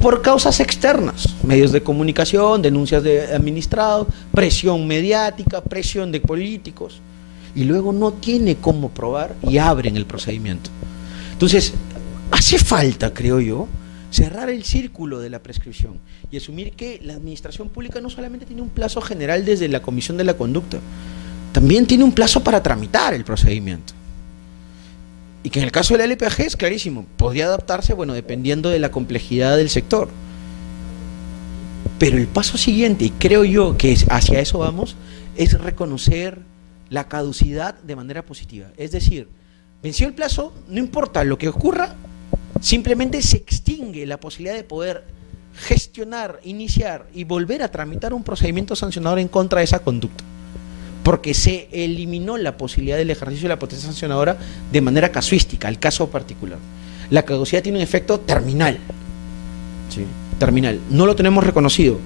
por causas externas, medios de comunicación, denuncias de administrados, presión mediática, presión de políticos, y luego no tiene cómo probar y abren el procedimiento. Entonces, hace falta, creo yo, cerrar el círculo de la prescripción y asumir que la administración pública no solamente tiene un plazo general desde la comisión de la conducta, también tiene un plazo para tramitar el procedimiento. Y que en el caso de la LPAG es clarísimo, podría adaptarse, bueno, dependiendo de la complejidad del sector. Pero el paso siguiente, y creo yo que hacia eso vamos, es reconocer la caducidad de manera positiva. Es decir, venció el plazo, no importa lo que ocurra, simplemente se extingue la posibilidad de poder gestionar, iniciar y volver a tramitar un procedimiento sancionador en contra de esa conducta, porque se eliminó la posibilidad del ejercicio de la potencia sancionadora de manera casuística, al caso particular. La caducidad tiene un efecto terminal, ¿sí? Terminal, no lo tenemos reconocido,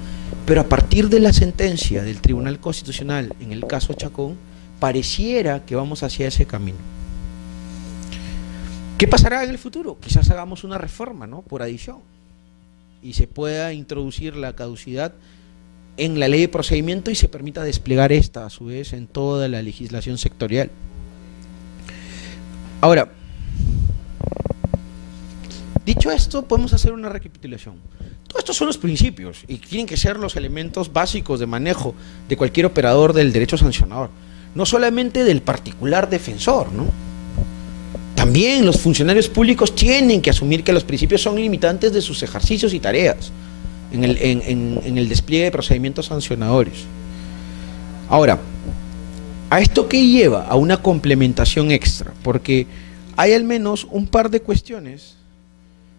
pero a partir de la sentencia del Tribunal Constitucional en el caso Chacón, pareciera que vamos hacia ese camino. ¿Qué pasará en el futuro? Quizás hagamos una reforma, ¿no?, por adición, y se pueda introducir la caducidad en la ley de procedimiento y se permita desplegar esta a su vez en toda la legislación sectorial. Ahora, dicho esto, podemos hacer una recapitulación. Todos estos son los principios y tienen que ser los elementos básicos de manejo de cualquier operador del derecho sancionador, no solamente del particular defensor, ¿no? También los funcionarios públicos tienen que asumir que los principios son limitantes de sus ejercicios y tareas en el despliegue de procedimientos sancionadores. Ahora, ¿a esto qué lleva? A una complementación extra, porque hay al menos un par de cuestiones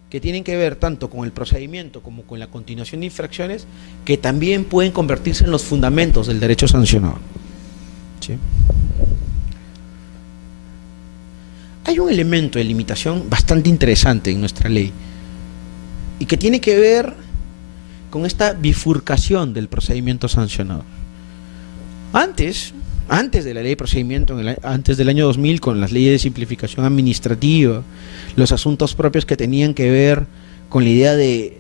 que tienen que ver tanto con el procedimiento como con la continuación de infracciones que también pueden convertirse en los fundamentos del derecho sancionador. ¿Sí? Hay un elemento de limitación bastante interesante en nuestra ley y que tiene que ver con esta bifurcación del procedimiento sancionador. Antes de la ley de procedimiento, antes del año 2000, con las leyes de simplificación administrativa, los asuntos propios que tenían que ver con la idea de,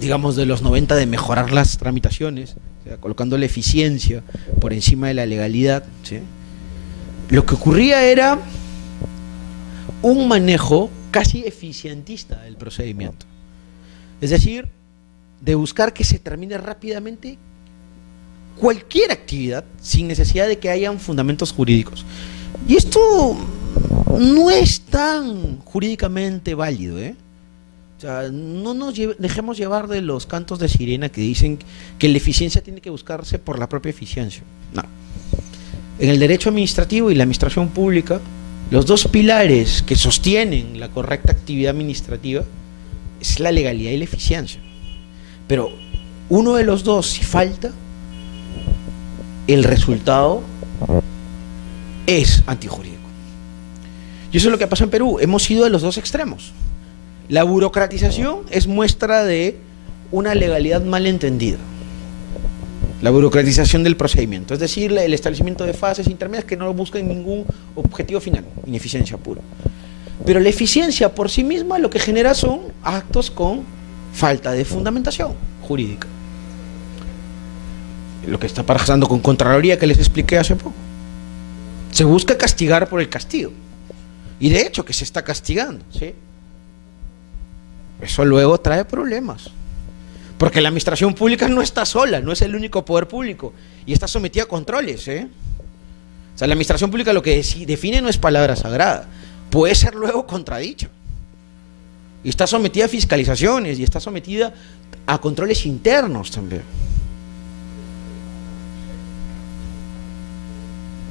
digamos, de los 90 de mejorar las tramitaciones, o sea, colocando la eficiencia por encima de la legalidad, ¿sí? Lo que ocurría era un manejo casi eficientista del procedimiento. Es decir, de buscar que se termine rápidamente cualquier actividad sin necesidad de que hayan fundamentos jurídicos. Y esto no es tan jurídicamente válido, ¿eh? O sea, no nos dejemos llevar de los cantos de sirena que dicen que la eficiencia tiene que buscarse por la propia eficiencia. No. En el derecho administrativo y la administración pública, los dos pilares que sostienen la correcta actividad administrativa es la legalidad y la eficiencia. Pero uno de los dos, si falta, el resultado es antijurídico. Y eso es lo que pasa en Perú. Hemos ido a los dos extremos. La burocratización es muestra de una legalidad mal entendida. La burocratización del procedimiento, es decir, el establecimiento de fases intermedias que no buscan ningún objetivo final, ineficiencia pura. Pero la eficiencia por sí misma lo que genera son actos con falta de fundamentación jurídica. Lo que está pasando con Contraloría, que les expliqué hace poco. Se busca castigar por el castigo. Y de hecho que se está castigando, ¿sí? Eso luego trae problemas. Porque la administración pública no está sola, no es el único poder público. Y está sometida a controles, ¿eh? O sea, la administración pública lo que define no es palabra sagrada. Puede ser luego contradicho. Y está sometida a fiscalizaciones y está sometida a controles internos también.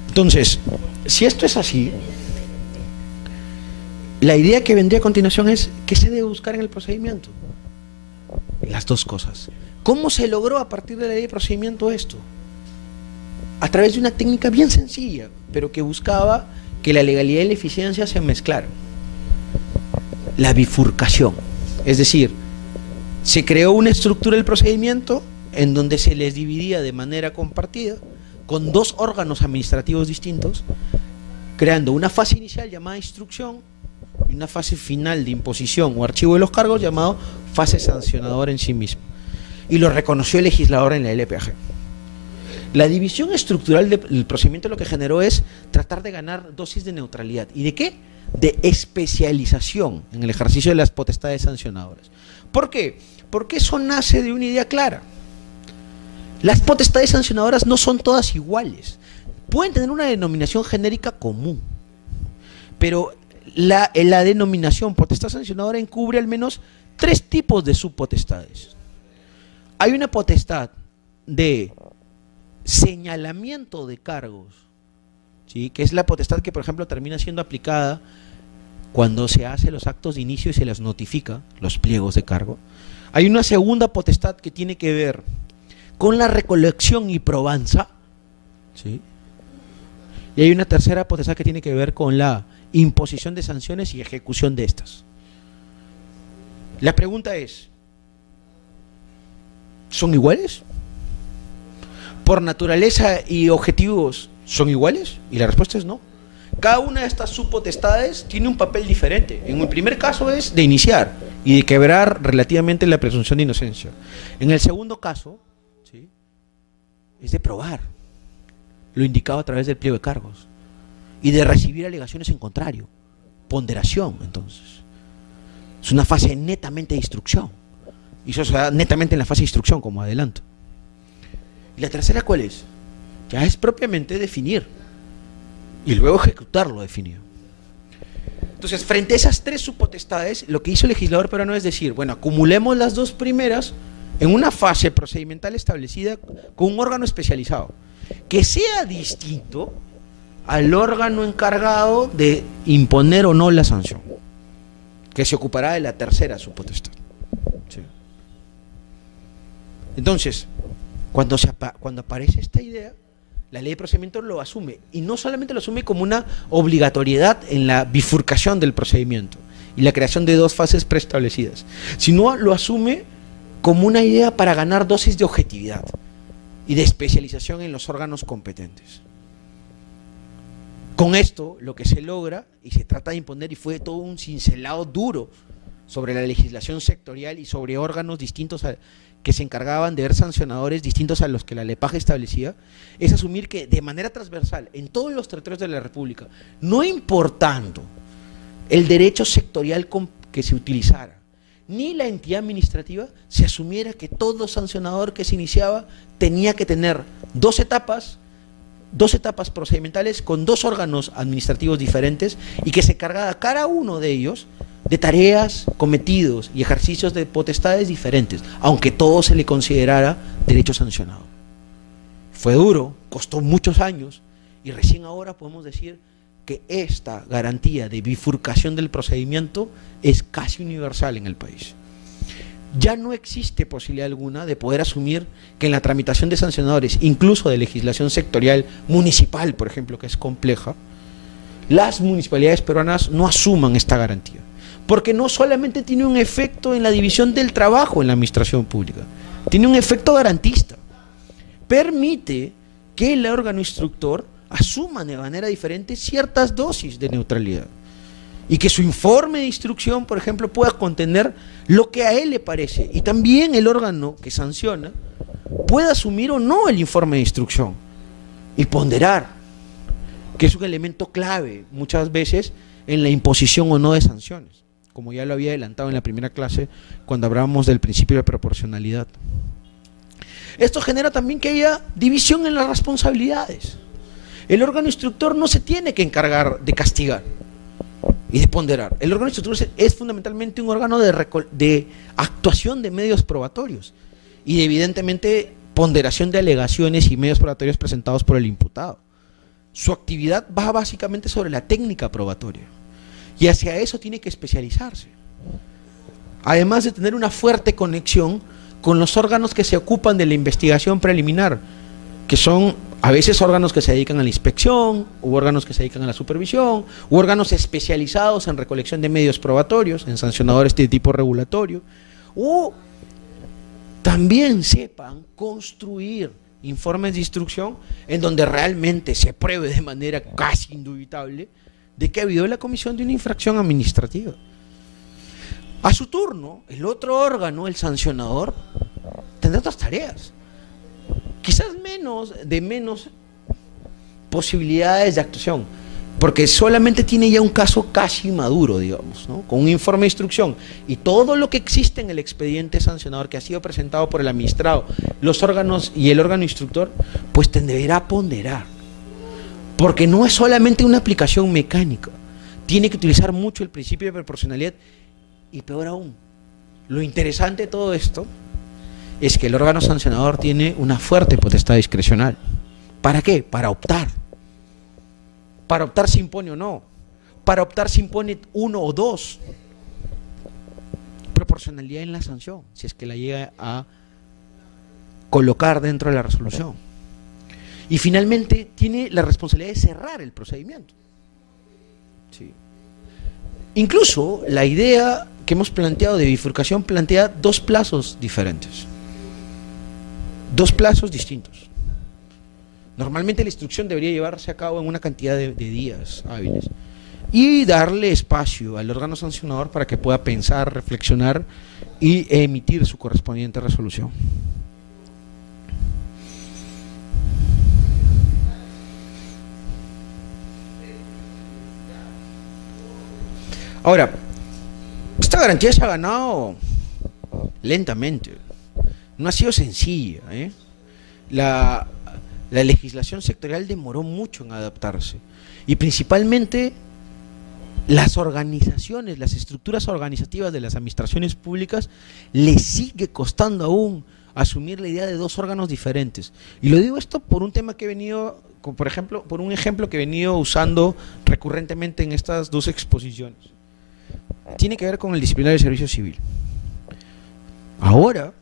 Entonces, si esto es así, la idea que vendría a continuación es ¿qué se debe buscar en el procedimiento? Las dos cosas. ¿Cómo se logró a partir de la ley de procedimiento esto? A través de una técnica bien sencilla, pero que buscaba que la legalidad y la eficiencia se mezclaran. La bifurcación. Es decir, se creó una estructura del procedimiento en donde se les dividía de manera compartida con dos órganos administrativos distintos, creando una fase inicial llamada instrucción y una fase final de imposición o archivo de los cargos llamado fase sancionadora en sí misma. Y lo reconoció el legislador en la LPAG. La división estructural del procedimiento lo que generó es tratar de ganar dosis de neutralidad. ¿Y de qué? De especialización en el ejercicio de las potestades sancionadoras. ¿Por qué? Porque eso nace de una idea clara. Las potestades sancionadoras no son todas iguales. Pueden tener una denominación genérica común, pero la denominación potestad sancionadora encubre al menos 3 tipos de subpotestades. Hay una potestad de señalamiento de cargos, ¿sí?, que es la potestad que, por ejemplo, termina siendo aplicada cuando se hace los actos de inicio y se los notifica, los pliegos de cargo. Hay una segunda potestad que tiene que ver con la recolección y probanza, ¿sí?, y hay una tercera potestad que tiene que ver con la imposición de sanciones y ejecución de estas. La pregunta es, ¿son iguales? ¿Por naturaleza y objetivos son iguales? Y la respuesta es no. Cada una de estas subpotestades tiene un papel diferente. En el primer caso es de iniciar y de quebrar relativamente la presunción de inocencia. En el segundo caso, ¿sí?, es de probar lo indicado a través del pliego de cargos y de recibir alegaciones en contrario. Ponderación, entonces. Es una fase netamente de instrucción. Y eso se da netamente en la fase de instrucción, como adelanto. ¿Y la tercera cuál es? Ya es propiamente definir y luego ejecutar lo definido. Entonces, frente a esas 3 subpotestades, lo que hizo el legislador peruano es decir, bueno, acumulemos las 2 primeras en una fase procedimental establecida con un órgano especializado, que sea distinto al órgano encargado de imponer o no la sanción, que se ocupará de la tercera subpotestad. ¿Sí? Entonces, cuando aparece esta idea, la ley de procedimiento lo asume, y no solamente lo asume como una obligatoriedad en la bifurcación del procedimiento y la creación de 2 fases preestablecidas, sino lo asume como una idea para ganar dosis de objetividad y de especialización en los órganos competentes. Con esto, lo que se logra, y se trata de imponer, y fue todo un cincelado duro sobre la legislación sectorial y sobre órganos distintos que se encargaban de ver sancionadores distintos a los que la LEPAG establecía, es asumir que de manera transversal, en todos los territorios de la República, no importando el derecho sectorial que se utilizara, ni la entidad administrativa, se asumiera que todo sancionador que se iniciaba tenía que tener 2 etapas procedimentales con 2 órganos administrativos diferentes, y que se encargara cada uno de ellos de tareas, cometidos y ejercicios de potestades diferentes, aunque todo se le considerara derecho sancionado. Fue duro, costó muchos años, y recién ahora podemos decir que esta garantía de bifurcación del procedimiento es casi universal en el país. Ya no existe posibilidad alguna de poder asumir que en la tramitación de sancionadores, incluso de legislación sectorial municipal, por ejemplo, que es compleja, las municipalidades peruanas no asuman esta garantía, porque no solamente tiene un efecto en la división del trabajo en la administración pública, tiene un efecto garantista. Permite que el órgano instructor asuma de manera diferente ciertas dosis de neutralidad, y que su informe de instrucción, por ejemplo, pueda contener lo que a él le parece, y también el órgano que sanciona pueda asumir o no el informe de instrucción y ponderar, que es un elemento clave muchas veces en la imposición o no de sanciones, como ya lo había adelantado en la primera clase cuando hablábamos del principio de proporcionalidad. Esto genera también que haya división en las responsabilidades. El órgano instructor no se tiene que encargar de castigar y de ponderar. El órgano instructor es fundamentalmente un órgano de actuación de medios probatorios y de, evidentemente, ponderación de alegaciones y medios probatorios presentados por el imputado. Su actividad va básicamente sobre la técnica probatoria, y hacia eso tiene que especializarse, además de tener una fuerte conexión con los órganos que se ocupan de la investigación preliminar, que son a veces órganos que se dedican a la inspección, u órganos que se dedican a la supervisión, u órganos especializados en recolección de medios probatorios, en sancionadores de tipo regulatorio, o también sepan construir informes de instrucción en donde realmente se pruebe de manera casi indubitable de que ha habido la comisión de una infracción administrativa. A su turno, el otro órgano, el sancionador, tendrá otras tareas. Quizás menos posibilidades de actuación, porque solamente tiene ya un caso casi maduro, digamos, ¿no? Con un informe de instrucción y todo lo que existe en el expediente sancionador que ha sido presentado por el administrado, los órganos y el órgano instructor, pues deberá ponderar, porque no es solamente una aplicación mecánica, tiene que utilizar mucho el principio de proporcionalidad y peor aún, lo interesante de todo esto es que el órgano sancionador tiene una fuerte potestad discrecional. ¿Para qué? Para optar. Para optar si impone o no. Para optar si impone 1 o 2. Proporcionalidad en la sanción, si es que la llega a colocar dentro de la resolución. Y finalmente tiene la responsabilidad de cerrar el procedimiento. Sí. Incluso la idea que hemos planteado de bifurcación plantea 2 plazos diferentes. 2 plazos distintos. Normalmente la instrucción debería llevarse a cabo en una cantidad de días hábiles y darle espacio al órgano sancionador para que pueda pensar, reflexionar y emitir su correspondiente resolución. Ahora, esta garantía se ha ganado lentamente. No ha sido sencilla, ¿eh? La legislación sectorial demoró mucho en adaptarse y principalmente las organizaciones, las estructuras organizativas de las administraciones públicas les sigue costando aún asumir la idea de 2 órganos diferentes. Y lo digo esto por un tema que he venido, por ejemplo, por un ejemplo que he venido usando recurrentemente en estas 2 exposiciones. Tiene que ver con el disciplinario de servicio civil. Ahora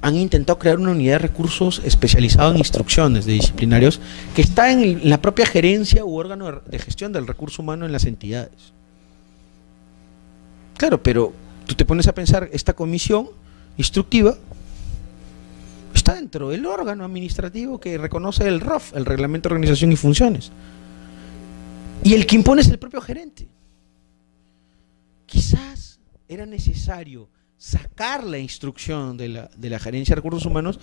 han intentado crear una unidad de recursos especializada en instrucciones de disciplinarios que está en la propia gerencia u órgano de gestión del recurso humano en las entidades. Claro, pero tú te pones a pensar, esta comisión instructiva está dentro del órgano administrativo que reconoce el ROF, el Reglamento de Organización y Funciones. Y el que impone es el propio gerente. Quizás era necesario sacar la instrucción de la gerencia de recursos humanos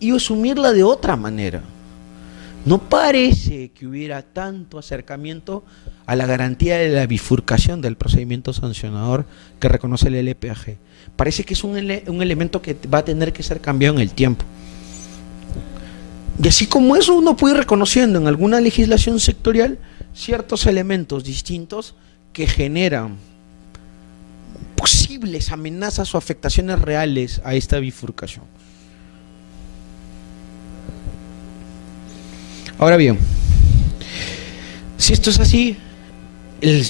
y asumirla de otra manera. No parece que hubiera tanto acercamiento a la garantía de la bifurcación del procedimiento sancionador que reconoce el LPAG. Parece que es un elemento que va a tener que ser cambiado en el tiempo. Y así como eso, uno puede ir reconociendo en alguna legislación sectorial ciertos elementos distintos que generan posibles amenazas o afectaciones reales a esta bifurcación. Ahora bien, si esto es así,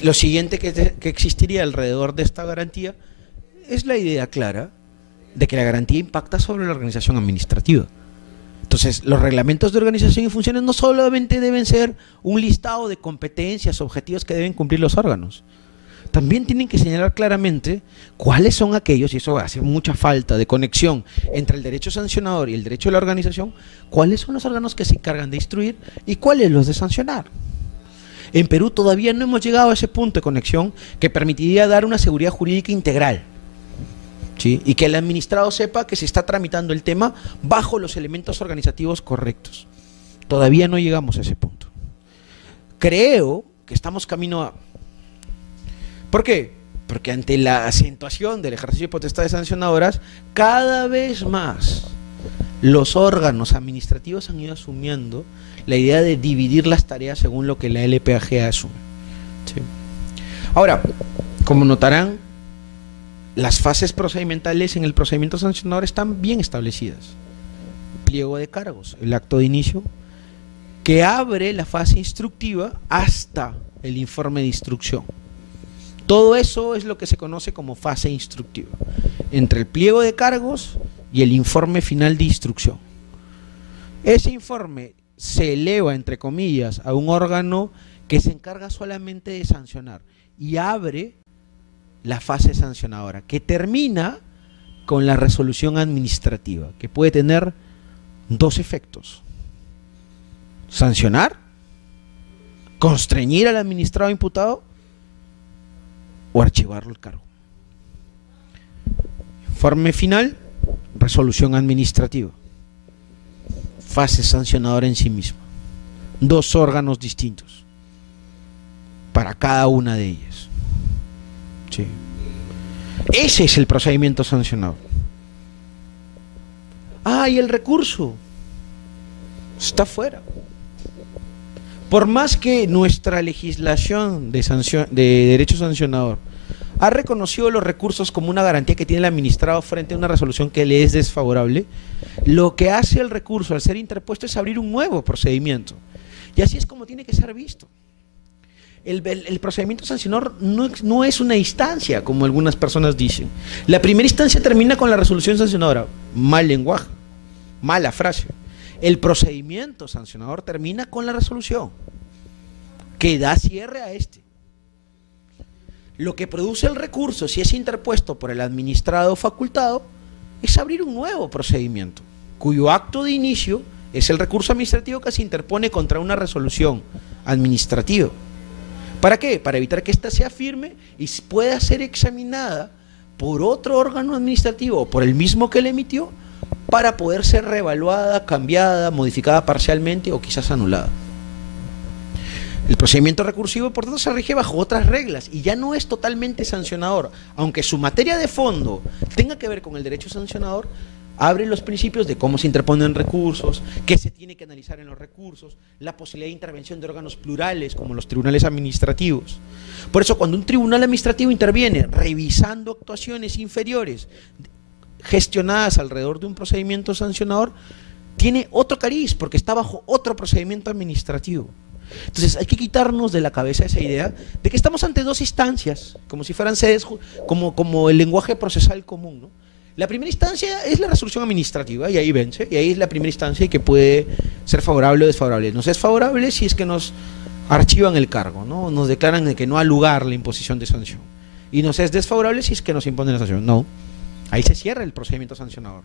lo siguiente que existiría alrededor de esta garantía es la idea clara de que la garantía impacta sobre la organización administrativa. Entonces, los reglamentos de organización y funciones no solamente deben ser un listado de competencias, objetivos que deben cumplir los órganos. También tienen que señalar claramente cuáles son aquellos, y eso hace mucha falta de conexión entre el derecho sancionador y el derecho de la organización, cuáles son los órganos que se encargan de instruir y cuáles los de sancionar. En Perú todavía no hemos llegado a ese punto de conexión que permitiría dar una seguridad jurídica integral, ¿sí? Y que el administrado sepa que se está tramitando el tema bajo los elementos organizativos correctos. Todavía no llegamos a ese punto. Creo que estamos camino a... ¿Por qué? Porque ante la acentuación del ejercicio de potestades sancionadoras, cada vez más los órganos administrativos han ido asumiendo la idea de dividir las tareas según lo que la LPAG asume. ¿Sí? Ahora, como notarán, las fases procedimentales en el procedimiento sancionador están bien establecidas. Pliego de cargos, el acto de inicio, que abre la fase instructiva hasta el informe de instrucción. Todo eso es lo que se conoce como fase instructiva, entre el pliego de cargos y el informe final de instrucción. Ese informe se eleva, entre comillas, a un órgano que se encarga solamente de sancionar y abre la fase sancionadora, que termina con la resolución administrativa, que puede tener 2 efectos: sancionar constreñir al administrado imputado o archivarlo el cargo. Informe final, resolución administrativa. Fase sancionadora en sí misma. 2 órganos distintos para cada una de ellas. Sí. Ese es el procedimiento sancionador. Y el recurso está fuera. Por más que nuestra legislación de derecho sancionador ha reconocido los recursos como una garantía que tiene el administrado frente a una resolución que le es desfavorable, lo que hace el recurso al ser interpuesto es abrir un nuevo procedimiento. Y así es como tiene que ser visto. El procedimiento sancionador no es una instancia, como algunas personas dicen. La primera instancia termina con la resolución sancionadora. Mal lenguaje, mala frase. El procedimiento sancionador termina con la resolución, que da cierre a este. Lo que produce el recurso, si es interpuesto por el administrado facultado, es abrir un nuevo procedimiento, cuyo acto de inicio es el recurso administrativo que se interpone contra una resolución administrativa. ¿Para qué? Para evitar que ésta sea firme y pueda ser examinada por otro órgano administrativo o por el mismo que la emitió, para poder ser reevaluada, cambiada, modificada parcialmente o quizás anulada. El procedimiento recursivo, por tanto, se rige bajo otras reglas y ya no es totalmente sancionador. Aunque su materia de fondo tenga que ver con el derecho sancionador, abre los principios de cómo se interponen recursos, qué se tiene que analizar en los recursos, la posibilidad de intervención de órganos plurales como los tribunales administrativos. Por eso, cuando un tribunal administrativo interviene revisando actuaciones inferiores gestionadas alrededor de un procedimiento sancionador, tiene otro cariz porque está bajo otro procedimiento administrativo. Entonces hay que quitarnos de la cabeza esa idea de que estamos ante 2 instancias, como si fueran sedes, como el lenguaje procesal común, ¿no? La primera instancia es la resolución administrativa y ahí vence, y ahí es la primera instancia y que puede ser favorable o desfavorable. Nos es favorable si es que nos archivan el cargo, ¿no? Nos declaran de que no ha lugar la imposición de sanción, y nos es desfavorable si es que nos imponen la sanción. No, ahí se cierra el procedimiento sancionador.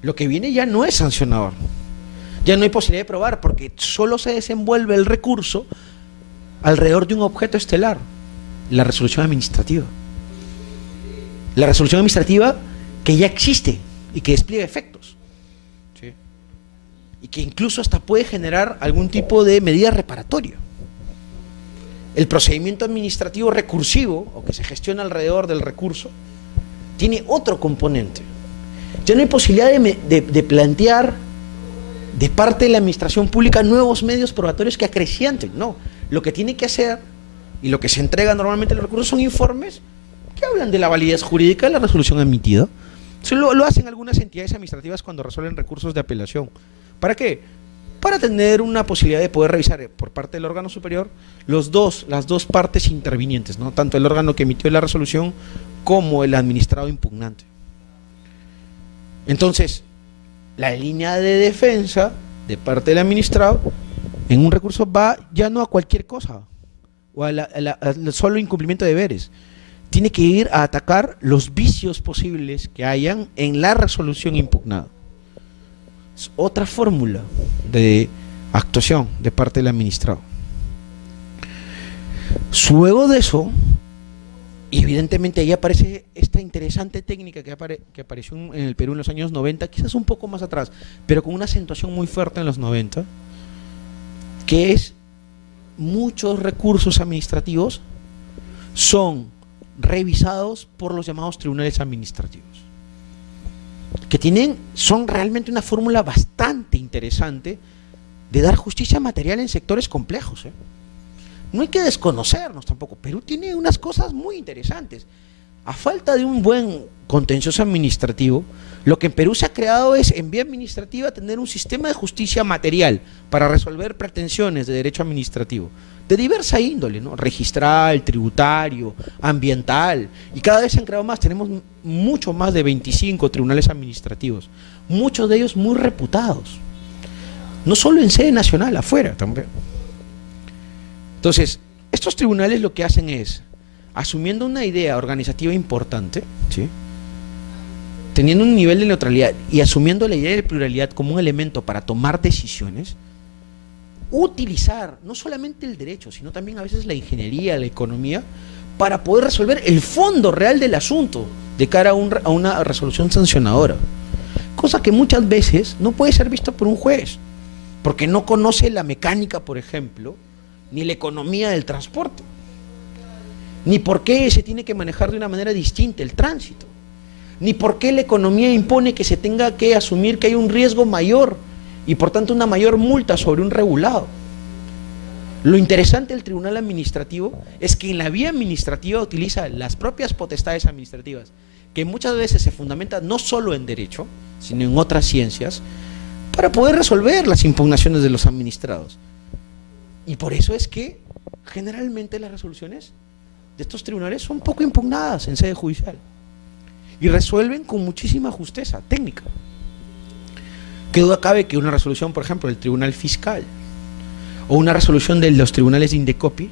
Lo que viene ya no es sancionador. Ya no hay posibilidad de probar porque solo se desenvuelve el recurso alrededor de un objeto estelar, la resolución administrativa. La resolución administrativa que ya existe y que despliega efectos. ¿Sí? Y que incluso hasta puede generar algún tipo de medida reparatoria. El procedimiento administrativo recursivo, o que se gestiona alrededor del recurso, tiene otro componente. Ya no hay posibilidad de plantear de parte de la administración pública nuevos medios probatorios que acrecienten. No, lo que tiene que hacer y lo que se entrega normalmente en los recursos son informes que hablan de la validez jurídica de la resolución emitida. Eso lo hacen algunas entidades administrativas cuando resuelven recursos de apelación. ¿Para qué? Para tener una posibilidad de poder revisar por parte del órgano superior las dos partes intervinientes, ¿no? Tanto el órgano que emitió la resolución como el administrado impugnante. Entonces, la línea de defensa de parte del administrado en un recurso va ya no a cualquier cosa o al solo incumplimiento de deberes. Tiene que ir a atacar los vicios posibles que hayan en la resolución impugnada. Es otra fórmula de actuación de parte del administrado. Luego de eso, evidentemente ahí aparece esta interesante técnica que apareció en el Perú en los años 90, quizás un poco más atrás, pero con una acentuación muy fuerte en los 90, que es muchos recursos administrativos son revisados por los llamados tribunales administrativos, que son realmente una fórmula bastante interesante de dar justicia material en sectores complejos, ¿eh? No hay que desconocernos tampoco. Perú tiene unas cosas muy interesantes. A falta de un buen contencioso administrativo, lo que en Perú se ha creado es, en vía administrativa, tener un sistema de justicia material para resolver pretensiones de derecho administrativo, de diversa índole, ¿no? Registral, tributario, ambiental, y cada vez se han creado más. Tenemos mucho más de 25 tribunales administrativos, muchos de ellos muy reputados, no solo en sede nacional, afuera también. Entonces, estos tribunales lo que hacen es, asumiendo una idea organizativa importante, ¿sí?, teniendo un nivel de neutralidad y asumiendo la idea de pluralidad como un elemento para tomar decisiones, utilizar no solamente el derecho, sino también a veces la ingeniería, la economía, para poder resolver el fondo real del asunto de cara a una resolución sancionadora. Cosa que muchas veces no puede ser vista por un juez, porque no conoce la mecánica, por ejemplo, ni la economía del transporte, ni por qué se tiene que manejar de una manera distinta el tránsito, ni por qué la economía impone que se tenga que asumir que hay un riesgo mayor y por tanto una mayor multa sobre un regulado. Lo interesante del tribunal administrativo es que en la vía administrativa utiliza las propias potestades administrativas, que muchas veces se fundamentan no solo en derecho, sino en otras ciencias, para poder resolver las impugnaciones de los administrados. Y por eso es que generalmente las resoluciones de estos tribunales son poco impugnadas en sede judicial y resuelven con muchísima justeza técnica. ¿Qué duda cabe que una resolución, por ejemplo, del Tribunal Fiscal o una resolución de los tribunales de Indecopi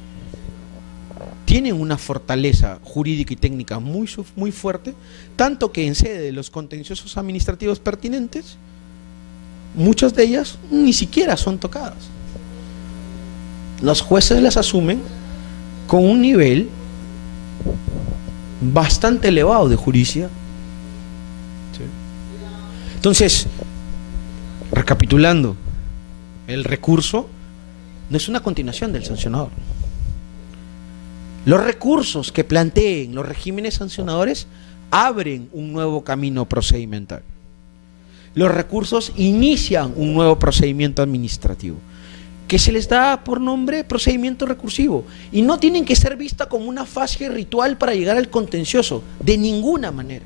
tienen una fortaleza jurídica y técnica muy fuerte, tanto que en sede de los contenciosos administrativos pertinentes, muchas de ellas ni siquiera son tocadas. Los jueces las asumen con un nivel bastante elevado de juridicidad. ¿Sí? Entonces, recapitulando, el recurso no es una continuación del sancionador. Los recursos que planteen los regímenes sancionadores abren un nuevo camino procedimental. Los recursos inician un nuevo procedimiento administrativo, que se les da por nombre procedimiento recursivo, y no tienen que ser vista como una fase ritual para llegar al contencioso, de ninguna manera.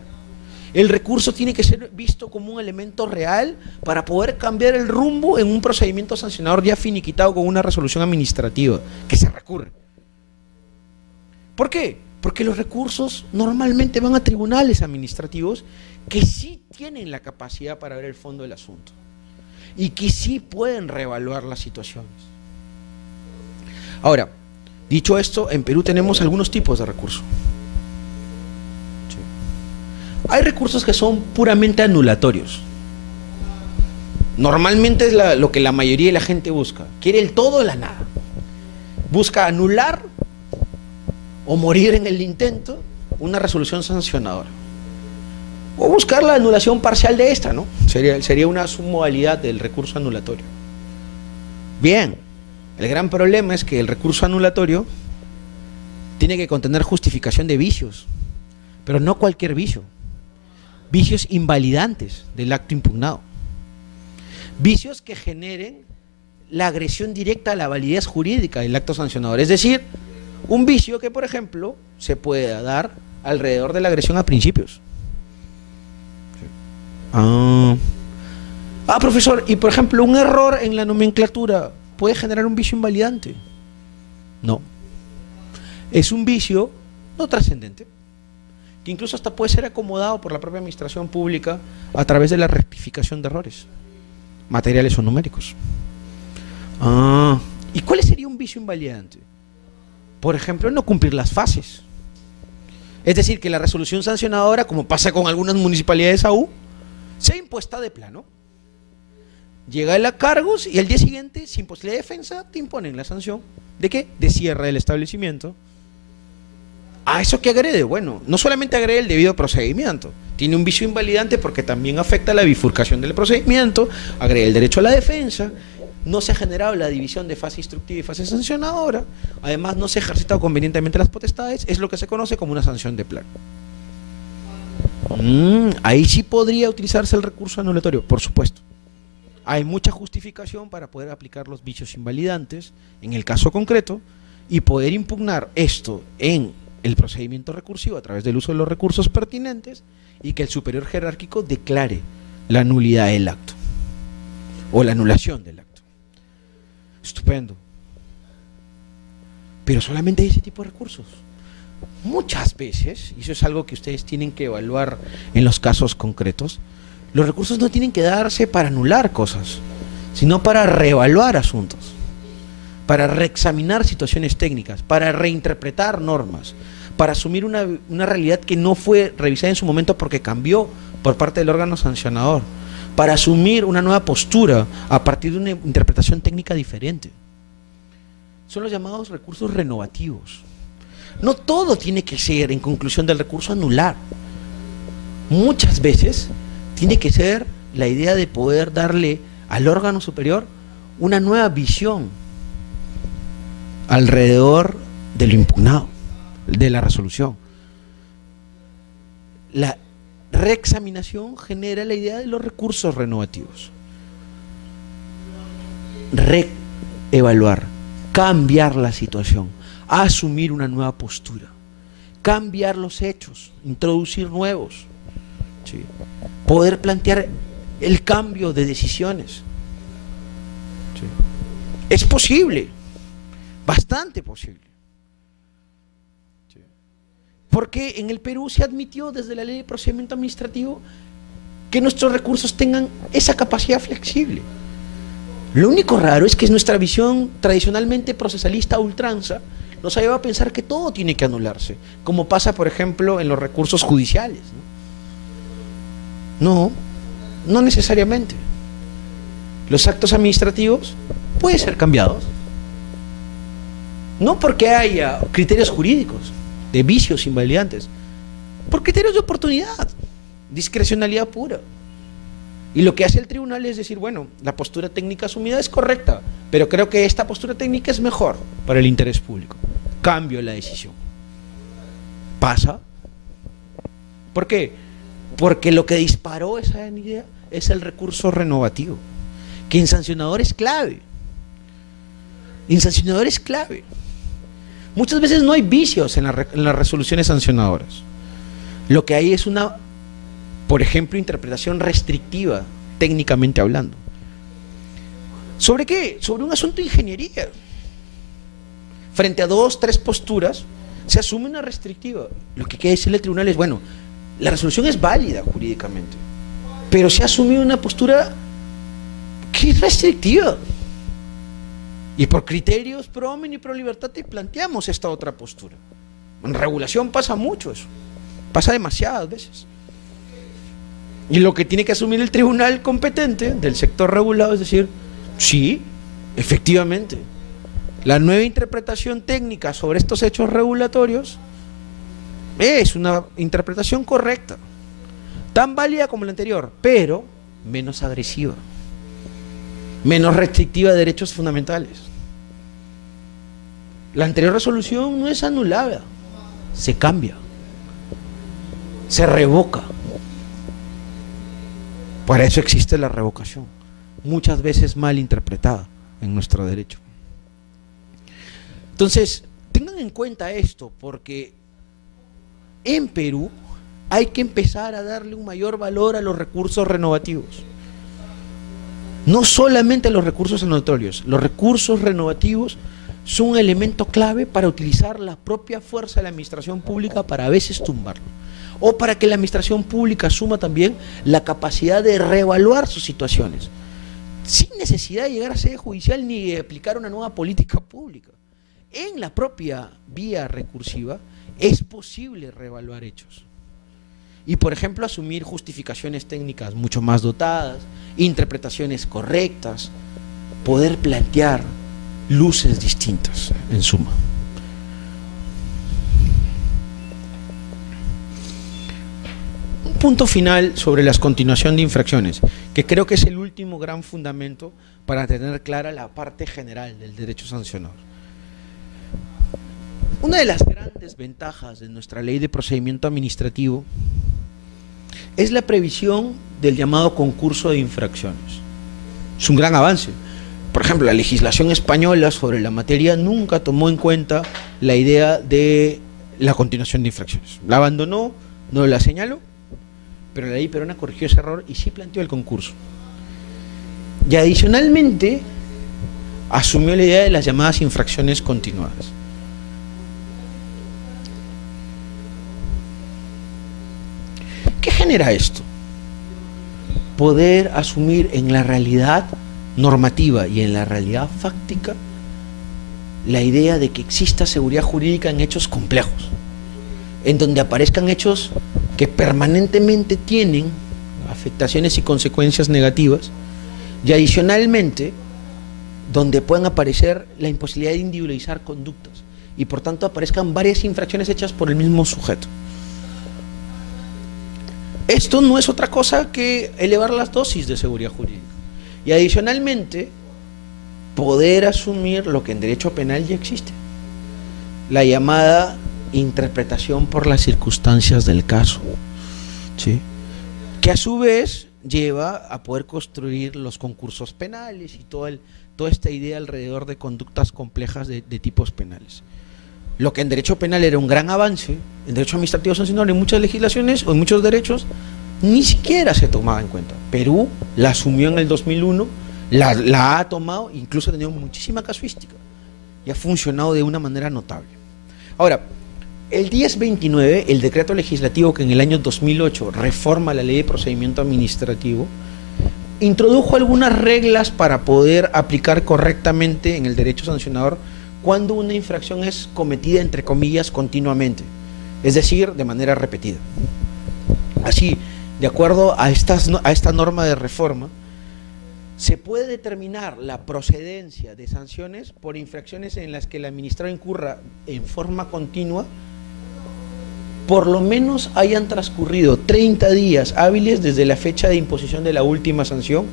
El recurso tiene que ser visto como un elemento real para poder cambiar el rumbo en un procedimiento sancionador ya finiquitado con una resolución administrativa que se recurre. ¿Por qué? Porque los recursos normalmente van a tribunales administrativos que sí tienen la capacidad para ver el fondo del asunto y que sí pueden reevaluar las situaciones. Ahora, dicho esto, en Perú tenemos algunos tipos de recursos. Hay recursos que son puramente anulatorios. Normalmente es lo que la mayoría de la gente busca. Quiere el todo o la nada. Busca anular o morir en el intento una resolución sancionadora. O buscar la anulación parcial de esta, ¿no? Sería una submodalidad del recurso anulatorio. Bien, el gran problema es que el recurso anulatorio tiene que contener justificación de vicios, pero no cualquier vicio. Vicios invalidantes del acto impugnado. Vicios que generen la agresión directa a la validez jurídica del acto sancionador. Es decir, un vicio que, por ejemplo, se pueda dar alrededor de la agresión a principios. Profesor, y por ejemplo, un error en la nomenclatura puede generar un vicio invalidante. No. Es un vicio no trascendente, que incluso hasta puede ser acomodado por la propia administración pública a través de la rectificación de errores materiales o numéricos. ¿Y cuál sería un vicio invalidante? Por ejemplo, no cumplir las fases. Es decir, que la resolución sancionadora, como pasa con algunas municipalidades aún, sea impuesta de plano. Llega el cargos y al día siguiente, sin posibilidad de defensa, te imponen la sanción. ¿De qué? De cierre del establecimiento. ¿Eso qué agrede? Bueno, no solamente agrede el debido procedimiento, tiene un vicio invalidante porque también afecta la bifurcación del procedimiento, agrede el derecho a la defensa, no se ha generado la división de fase instructiva y fase sancionadora, además no se ha ejercitado convenientemente las potestades, es lo que se conoce como una sanción de plano. Ahí sí podría utilizarse el recurso anulatorio, por supuesto. Hay mucha justificación para poder aplicar los vicios invalidantes en el caso concreto y poder impugnar esto en el procedimiento recursivo a través del uso de los recursos pertinentes y que el superior jerárquico declare la nulidad del acto o la anulación del acto. Estupendo. Pero solamente hay ese tipo de recursos. Muchas veces, y eso es algo que ustedes tienen que evaluar en los casos concretos, los recursos no tienen que darse para anular cosas, sino para reevaluar asuntos, para reexaminar situaciones técnicas, para reinterpretar normas, para asumir una realidad que no fue revisada en su momento porque cambió por parte del órgano sancionador, para asumir una nueva postura a partir de una interpretación técnica diferente. son los llamados recursos renovativos. No todo tiene que ser, en conclusión del recurso, anular. Muchas veces tiene que ser la idea de poder darle al órgano superior una nueva visión alrededor de lo impugnado, de la resolución. La reexaminación genera la idea de los recursos renovativos. Reevaluar, cambiar la situación, asumir una nueva postura, cambiar los hechos, introducir nuevos, ¿sí? Poder plantear el cambio de decisiones. ¿Sí? Es posible, bastante posible. ¿Sí? Porque en el Perú se admitió desde la Ley de Procedimiento Administrativo que nuestros recursos tengan esa capacidad flexible. Lo único raro es que nuestra visión tradicionalmente procesalista a ultranza nos ha llevado a pensar que todo tiene que anularse, como pasa, por ejemplo, en los recursos judiciales, ¿no? No necesariamente. Los actos administrativos pueden ser cambiados, no porque haya criterios jurídicos de vicios invalidantes, por criterios de oportunidad, discrecionalidad pura. Y lo que hace el tribunal es decir, bueno, la postura técnica asumida es correcta, pero creo que esta postura técnica es mejor para el interés público. Cambio la decisión. ¿Pasa? ¿Por qué? Porque lo que disparó esa idea es el recurso renovativo, que en sancionador es clave. En sancionador es clave. Muchas veces no hay vicios en las resoluciones sancionadoras. Lo que hay es una, por ejemplo, interpretación restrictiva, técnicamente hablando. ¿Sobre qué? Sobre un asunto de ingeniería. Frente a 2, 3 posturas, se asume una restrictiva. Lo que quiere decirle al tribunal es, bueno, la resolución es válida jurídicamente, pero se ha asumido una postura que es restrictiva. Y por criterios pro homini y pro libertate planteamos esta otra postura. En regulación pasa mucho eso. Pasa demasiadas veces. Y lo que tiene que asumir el tribunal competente del sector regulado es decir, sí, efectivamente, la nueva interpretación técnica sobre estos hechos regulatorios es una interpretación correcta, tan válida como la anterior, pero menos agresiva, menos restrictiva de derechos fundamentales. La anterior resolución no es anulada, se cambia, se revoca. Para eso existe la revocación, muchas veces mal interpretada en nuestro derecho. Entonces, tengan en cuenta esto, porque en Perú hay que empezar a darle un mayor valor a los recursos renovativos. No solamente a los recursos anotorios, los recursos renovativos son un elemento clave para utilizar la propia fuerza de la administración pública para a veces tumbarlo, o para que la administración pública asuma también la capacidad de reevaluar sus situaciones, sin necesidad de llegar a sede judicial ni de aplicar una nueva política pública. En la propia vía recursiva es posible reevaluar hechos. Y, por ejemplo, asumir justificaciones técnicas mucho más dotadas, interpretaciones correctas, poder plantear luces distintas, en suma. Un punto final sobre la continuación de infracciones, que creo que es el último gran fundamento para tener clara la parte general del derecho sancionador. Una de las grandes ventajas de nuestra ley de procedimiento administrativo es la previsión del llamado concurso de infracciones. Es un gran avance. Por ejemplo, la legislación española sobre la materia nunca tomó en cuenta la idea de la continuación de infracciones. La abandonó, no la señaló, pero la ley peruana corrigió ese error y sí planteó el concurso. Y adicionalmente asumió la idea de las llamadas infracciones continuadas. ¿Qué genera esto? Poder asumir en la realidad normativa y en la realidad fáctica la idea de que exista seguridad jurídica en hechos complejos, en donde aparezcan hechos que permanentemente tienen afectaciones y consecuencias negativas, y adicionalmente donde puedan aparecer la imposibilidad de individualizar conductas y por tanto aparezcan varias infracciones hechas por el mismo sujeto. Esto no es otra cosa que elevar las dosis de seguridad jurídica y adicionalmente poder asumir lo que en derecho penal ya existe, la llamada interpretación por las circunstancias del caso, ¿sí?, que a su vez lleva a poder construir los concursos penales y toda esta idea alrededor de conductas complejas de tipos penales. Lo que en derecho penal era un gran avance, en derecho administrativo sancionador, en muchas legislaciones o en muchos derechos, ni siquiera se tomaba en cuenta. Perú la asumió en el 2001, la ha tomado, incluso ha tenido muchísima casuística y ha funcionado de una manera notable. Ahora, el 1029, el decreto legislativo que en el año 2008 reforma la ley de procedimiento administrativo, introdujo algunas reglas para poder aplicar correctamente en el derecho sancionador cuando una infracción es cometida, entre comillas, continuamente, es decir, de manera repetida. Así, de acuerdo a esta norma de reforma, se puede determinar la procedencia de sanciones por infracciones en las que el administrador incurra en forma continua, por lo menos hayan transcurrido 30 días hábiles desde la fecha de imposición de la última sanción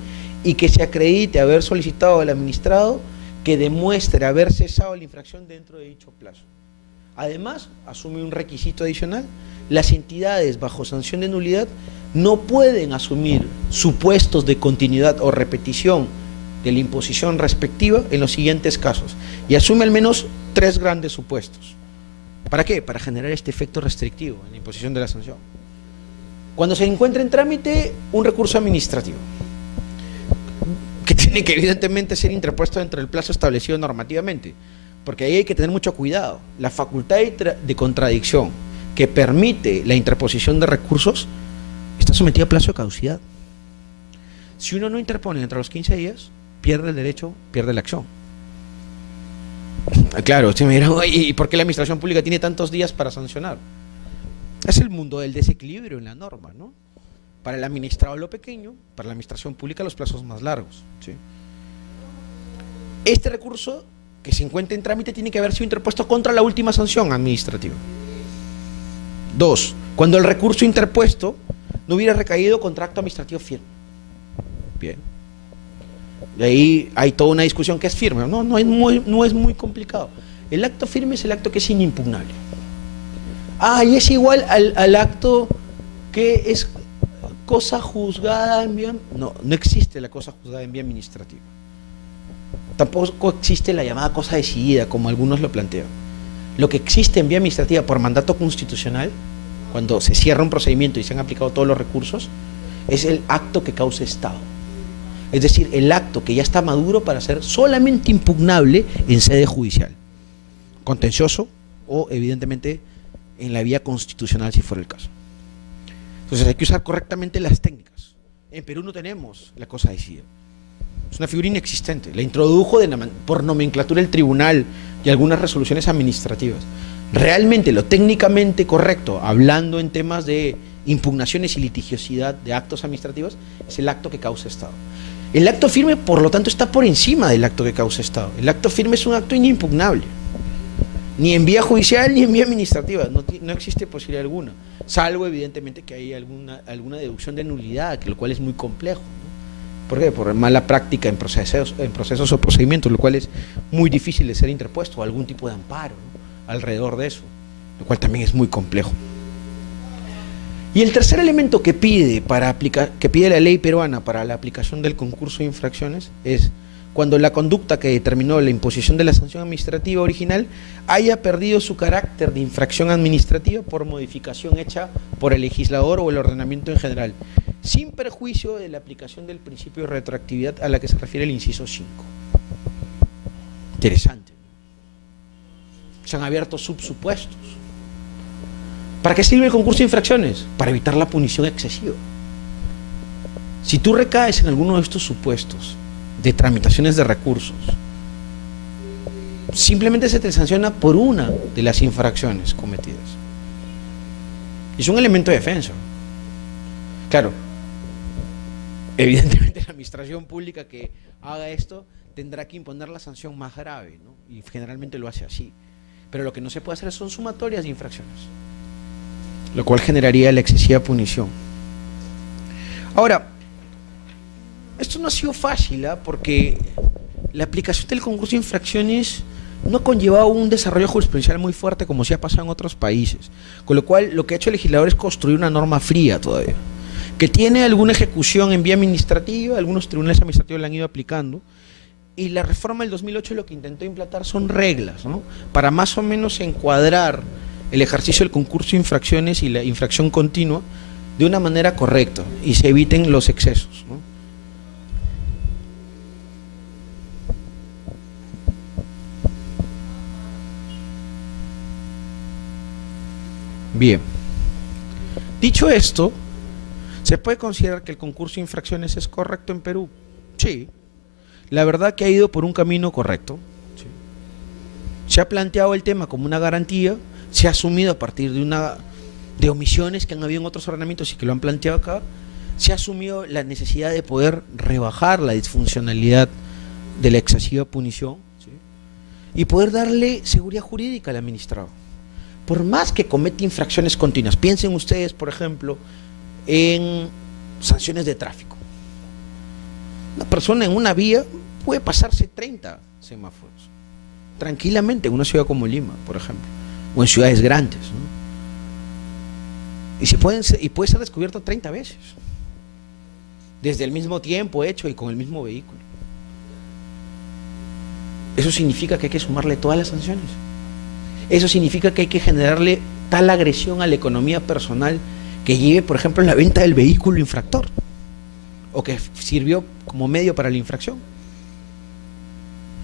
y que se acredite haber solicitado al administrado que demuestre haber cesado la infracción dentro de dicho plazo. Además, asume un requisito adicional: las entidades bajo sanción de nulidad no pueden asumir supuestos de continuidad o repetición de la imposición respectiva en los siguientes casos, y asume al menos 3 grandes supuestos. ¿Para qué? Para generar este efecto restrictivo en la imposición de la sanción. Cuando se encuentra en trámite un recurso administrativo, que tiene que evidentemente ser interpuesto dentro del plazo establecido normativamente, porque ahí hay que tener mucho cuidado. La facultad de contradicción que permite la interposición de recursos está sometida a plazo de caducidad. Si uno no interpone dentro de los 15 días, pierde el derecho, pierde la acción. Claro, usted me dirá, ¿y por qué la administración pública tiene tantos días para sancionar? Es el mundo del desequilibrio en la norma, ¿no? Para el administrado lo pequeño, para la administración pública los plazos más largos, ¿sí? Este recurso que se encuentra en trámite tiene que haber sido interpuesto contra la última sanción administrativa. 2. Cuando el recurso interpuesto no hubiera recaído contra acto administrativo firme. Bien. De ahí hay toda una discusión que es firme. No es muy complicado. El acto firme es el acto que es inimpugnable. Y es igual al acto que es cosa juzgada en vía... No existe la cosa juzgada en vía administrativa. Tampoco existe la llamada cosa decidida, como algunos lo plantean. Lo que existe en vía administrativa por mandato constitucional, cuando se cierra un procedimiento y se han aplicado todos los recursos, es el acto que causa estado. Es decir, el acto que ya está maduro para ser solamente impugnable en sede judicial, contencioso o evidentemente en la vía constitucional si fuera el caso. Entonces hay que usar correctamente las técnicas. En Perú no tenemos la cosa decidida. Es una figura inexistente. La introdujo por nomenclatura el tribunal y algunas resoluciones administrativas. Realmente lo técnicamente correcto, hablando en temas de impugnaciones y litigiosidad de actos administrativos, es el acto que causa estado. El acto firme, por lo tanto, está por encima del acto que causa estado. El acto firme es un acto inimpugnable. Ni en vía judicial ni en vía administrativa. No existe posibilidad alguna. Salvo, evidentemente, que hay alguna deducción de nulidad, lo cual es muy complejo, ¿no? ¿Por qué? Por mala práctica en procesos o procedimientos, lo cual es muy difícil de ser interpuesto, o algún tipo de amparo, ¿no?, alrededor de eso, lo cual también es muy complejo. Y el tercer elemento que pide la ley peruana para la aplicación del concurso de infracciones es cuando la conducta que determinó la imposición de la sanción administrativa original haya perdido su carácter de infracción administrativa por modificación hecha por el legislador o el ordenamiento en general, sin perjuicio de la aplicación del principio de retroactividad a la que se refiere el inciso 5. Interesante. Se han abierto subsupuestos. ¿Para qué sirve el concurso de infracciones? Para evitar la punición excesiva. Si tú recaes en alguno de estos supuestos de tramitaciones de recursos, simplemente se te sanciona por una de las infracciones cometidas. Es un elemento de defensa. Claro, evidentemente la administración pública que haga esto tendrá que imponer la sanción más grave, ¿no? Y generalmente lo hace así. Pero lo que no se puede hacer son sumatorias de infracciones, lo cual generaría la excesiva punición. Ahora, esto no ha sido fácil, porque la aplicación del concurso de infracciones no ha conllevado un desarrollo jurisprudencial muy fuerte como se ha pasado en otros países, con lo cual lo que ha hecho el legislador es construir una norma fría todavía, que tiene alguna ejecución en vía administrativa, algunos tribunales administrativos la han ido aplicando, y la reforma del 2008 lo que intentó implantar son reglas, ¿no?, para más o menos encuadrar el ejercicio del concurso de infracciones y la infracción continua de una manera correcta y se eviten los excesos, ¿no? Bien, dicho esto, ¿se puede considerar que el concurso de infracciones es correcto en Perú? Sí, la verdad que ha ido por un camino correcto. Sí. Se ha planteado el tema como una garantía, se ha asumido a partir de omisiones que han habido en otros ordenamientos y que lo han planteado acá, se ha asumido la necesidad de poder rebajar la disfuncionalidad de la excesiva punición, ¿sí?, y poder darle seguridad jurídica al administrado. Por más que cometa infracciones continuas, piensen ustedes, por ejemplo, en sanciones de tráfico. Una persona en una vía puede pasarse 30 semáforos tranquilamente en una ciudad como Lima, por ejemplo, o en ciudades grandes, ¿no? Y puede ser descubierto 30 veces, desde el mismo tiempo hecho y con el mismo vehículo. Eso significa que hay que sumarle todas las sanciones. Eso significa que hay que generarle tal agresión a la economía personal que lleve, por ejemplo, la venta del vehículo infractor, o que sirvió como medio para la infracción.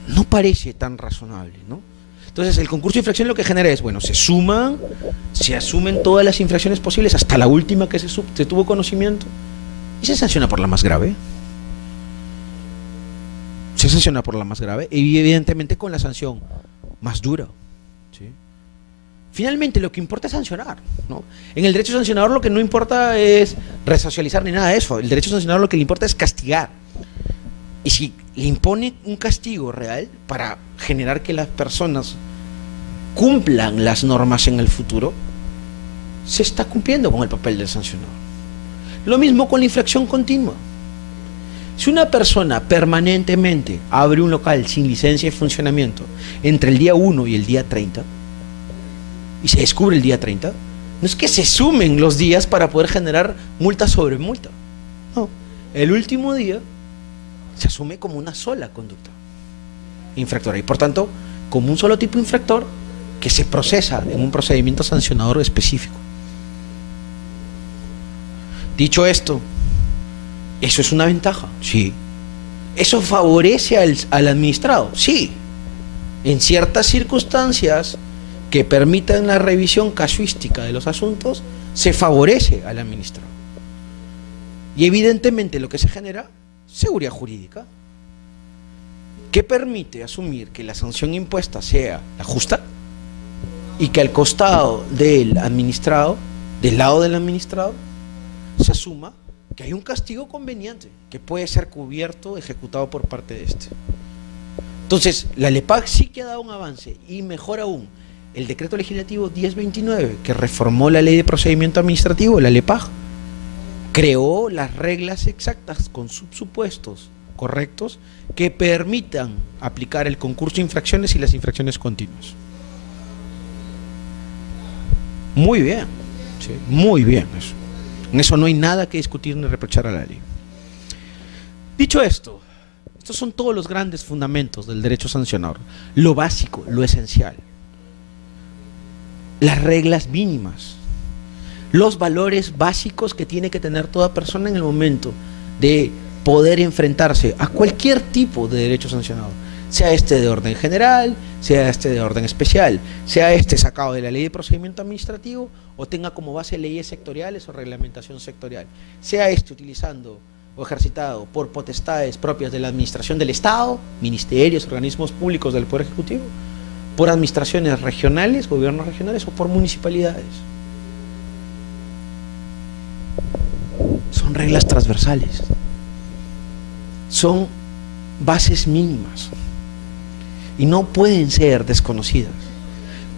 No parece tan razonable, ¿no? Entonces, el concurso de infracción lo que genera es, bueno, se asumen todas las infracciones posibles, hasta la última que se tuvo conocimiento, y se sanciona por la más grave. Se sanciona por la más grave, y evidentemente con la sanción más dura, ¿sí? Finalmente, lo que importa es sancionar, ¿no? En el derecho sancionador lo que no importa es resocializar ni nada de eso. El derecho sancionador lo que le importa es castigar. Y si le impone un castigo real para generar que las personas cumplan las normas en el futuro, se está cumpliendo con el papel del sancionador. Lo mismo con la infracción continua. Si una persona permanentemente abre un local sin licencia de funcionamiento entre el día 1 y el día 30, y se descubre el día 30, no es que se sumen los días para poder generar multa sobre multa. No, el último día se asume como una sola conducta infractora y por tanto como un solo tipo de infractor que se procesa en un procedimiento sancionador específico. Dicho esto, ¿eso es una ventaja? Sí. ¿Eso favorece al administrado? Sí. En ciertas circunstancias que permitan la revisión casuística de los asuntos, se favorece al administrado. Y evidentemente lo que se genera, seguridad jurídica, que permite asumir que la sanción impuesta sea la justa y que al costado del administrado, del lado del administrado, se asuma que hay un castigo conveniente que puede ser cubierto, ejecutado por parte de este. Entonces, la LEPAC sí que ha dado un avance, y mejor aún, el decreto legislativo 1029, que reformó la ley de procedimiento administrativo, la LEPAC, creó las reglas exactas con subsupuestos correctos que permitan aplicar el concurso de infracciones y las infracciones continuas. Muy bien, sí, muy bien eso. En eso no hay nada que discutir ni reprochar a la ley. Dicho esto, estos son todos los grandes fundamentos del derecho sancionador, lo básico, lo esencial, las reglas mínimas, los valores básicos que tiene que tener toda persona en el momento de poder enfrentarse a cualquier tipo de derecho sancionador, sea este de orden general, sea este de orden especial, sea este sacado de la ley de procedimiento administrativo o tenga como base leyes sectoriales o reglamentación sectorial, sea este utilizando o ejercitado por potestades propias de la administración del Estado, ministerios, organismos públicos del Poder Ejecutivo, por administraciones regionales, gobiernos regionales o por municipalidades. Son reglas transversales, son bases mínimas y no pueden ser desconocidas.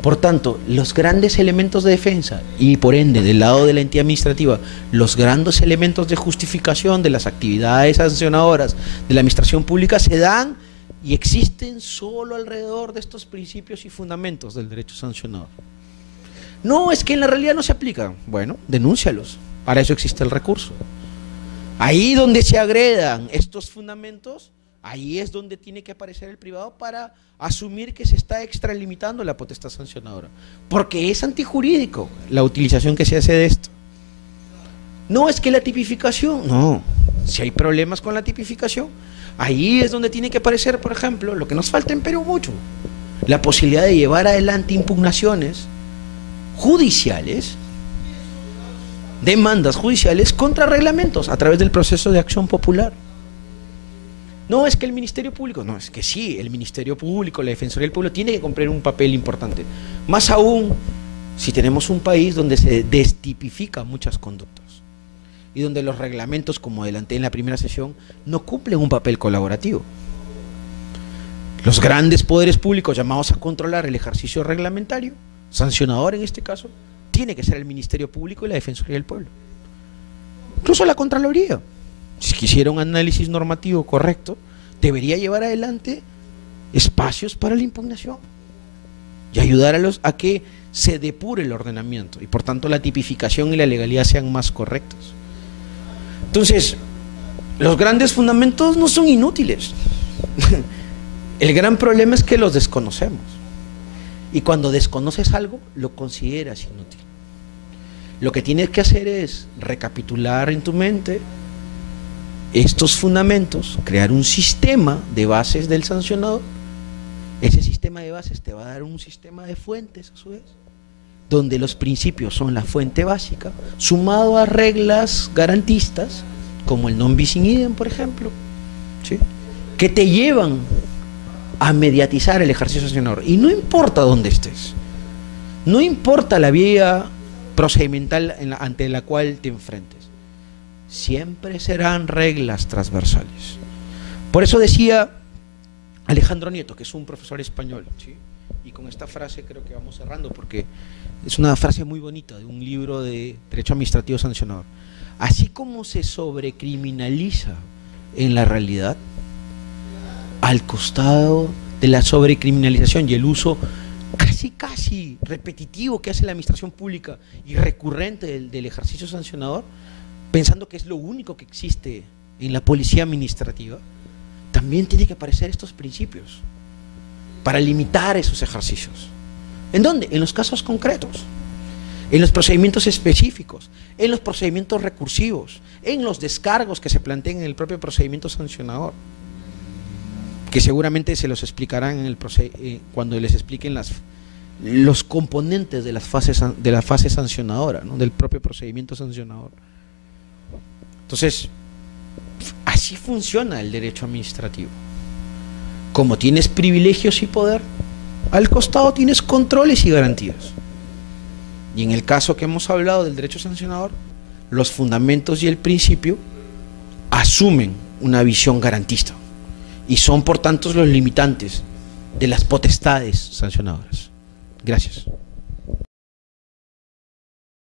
Por tanto, los grandes elementos de defensa y por ende del lado de la entidad administrativa, los grandes elementos de justificación de las actividades sancionadoras de la administración pública se dan y existen solo alrededor de estos principios y fundamentos del derecho sancionador. No, es que en la realidad no se aplican. Bueno, denúncialos. Para eso existe el recurso. Ahí donde se agredan estos fundamentos, ahí es donde tiene que aparecer el privado para asumir que se está extralimitando la potestad sancionadora, porque es antijurídico la utilización que se hace de esto. No es que la tipificación, no, si hay problemas con la tipificación, ahí es donde tiene que aparecer, por ejemplo, lo que nos falta en Perú mucho, la posibilidad de llevar adelante impugnaciones judiciales, demandas judiciales contra reglamentos a través del proceso de acción popular. No es que el Ministerio Público, no, es que sí, el Ministerio Público, la Defensoría del Pueblo tiene que cumplir un papel importante. Más aún si tenemos un país donde se destipifican muchas conductas y donde los reglamentos, como adelanté en la primera sesión, no cumplen un papel colaborativo. Los grandes poderes públicos llamados a controlar el ejercicio reglamentario, sancionador en este caso, tiene que ser el Ministerio Público y la Defensoría del Pueblo. Incluso la Contraloría, si quisiera un análisis normativo correcto, debería llevar adelante espacios para la impugnación y ayudar a que se depure el ordenamiento y por tanto la tipificación y la legalidad sean más correctos. Entonces, los grandes fundamentos no son inútiles. El gran problema es que los desconocemos y cuando desconoces algo lo consideras inútil. Lo que tienes que hacer es recapitular en tu mente estos fundamentos, crear un sistema de bases del sancionador. Ese sistema de bases te va a dar un sistema de fuentes a su vez, donde los principios son la fuente básica, sumado a reglas garantistas, como el non bis in idem, por ejemplo, ¿sí?, que te llevan a mediatizar el ejercicio sancionador. Y no importa dónde estés, no importa la vía procedimental ante la cual te enfrentes, siempre serán reglas transversales. Por eso decía Alejandro Nieto, que es un profesor español, ¿sí?, y con esta frase creo que vamos cerrando porque es una frase muy bonita de un libro de Derecho Administrativo Sancionador. Así como se sobrecriminaliza en la realidad, al costado de la sobrecriminalización y el uso casi repetitivo que hace la administración pública y recurrente del ejercicio sancionador, pensando que es lo único que existe en la policía administrativa, también tiene que aparecer estos principios para limitar esos ejercicios. ¿En dónde? En los casos concretos, en los procedimientos específicos, en los procedimientos recursivos, en los descargos que se planteen en el propio procedimiento sancionador, que seguramente se los explicarán en el cuando les expliquen los componentes de la fase sancionadora, ¿no?, del propio procedimiento sancionador. Entonces, así funciona el derecho administrativo. Como tienes privilegios y poder, al costado tienes controles y garantías. Y en el caso que hemos hablado del derecho sancionador, los fundamentos y el principio asumen una visión garantista y son por tanto los limitantes de las potestades sancionadoras. Gracias.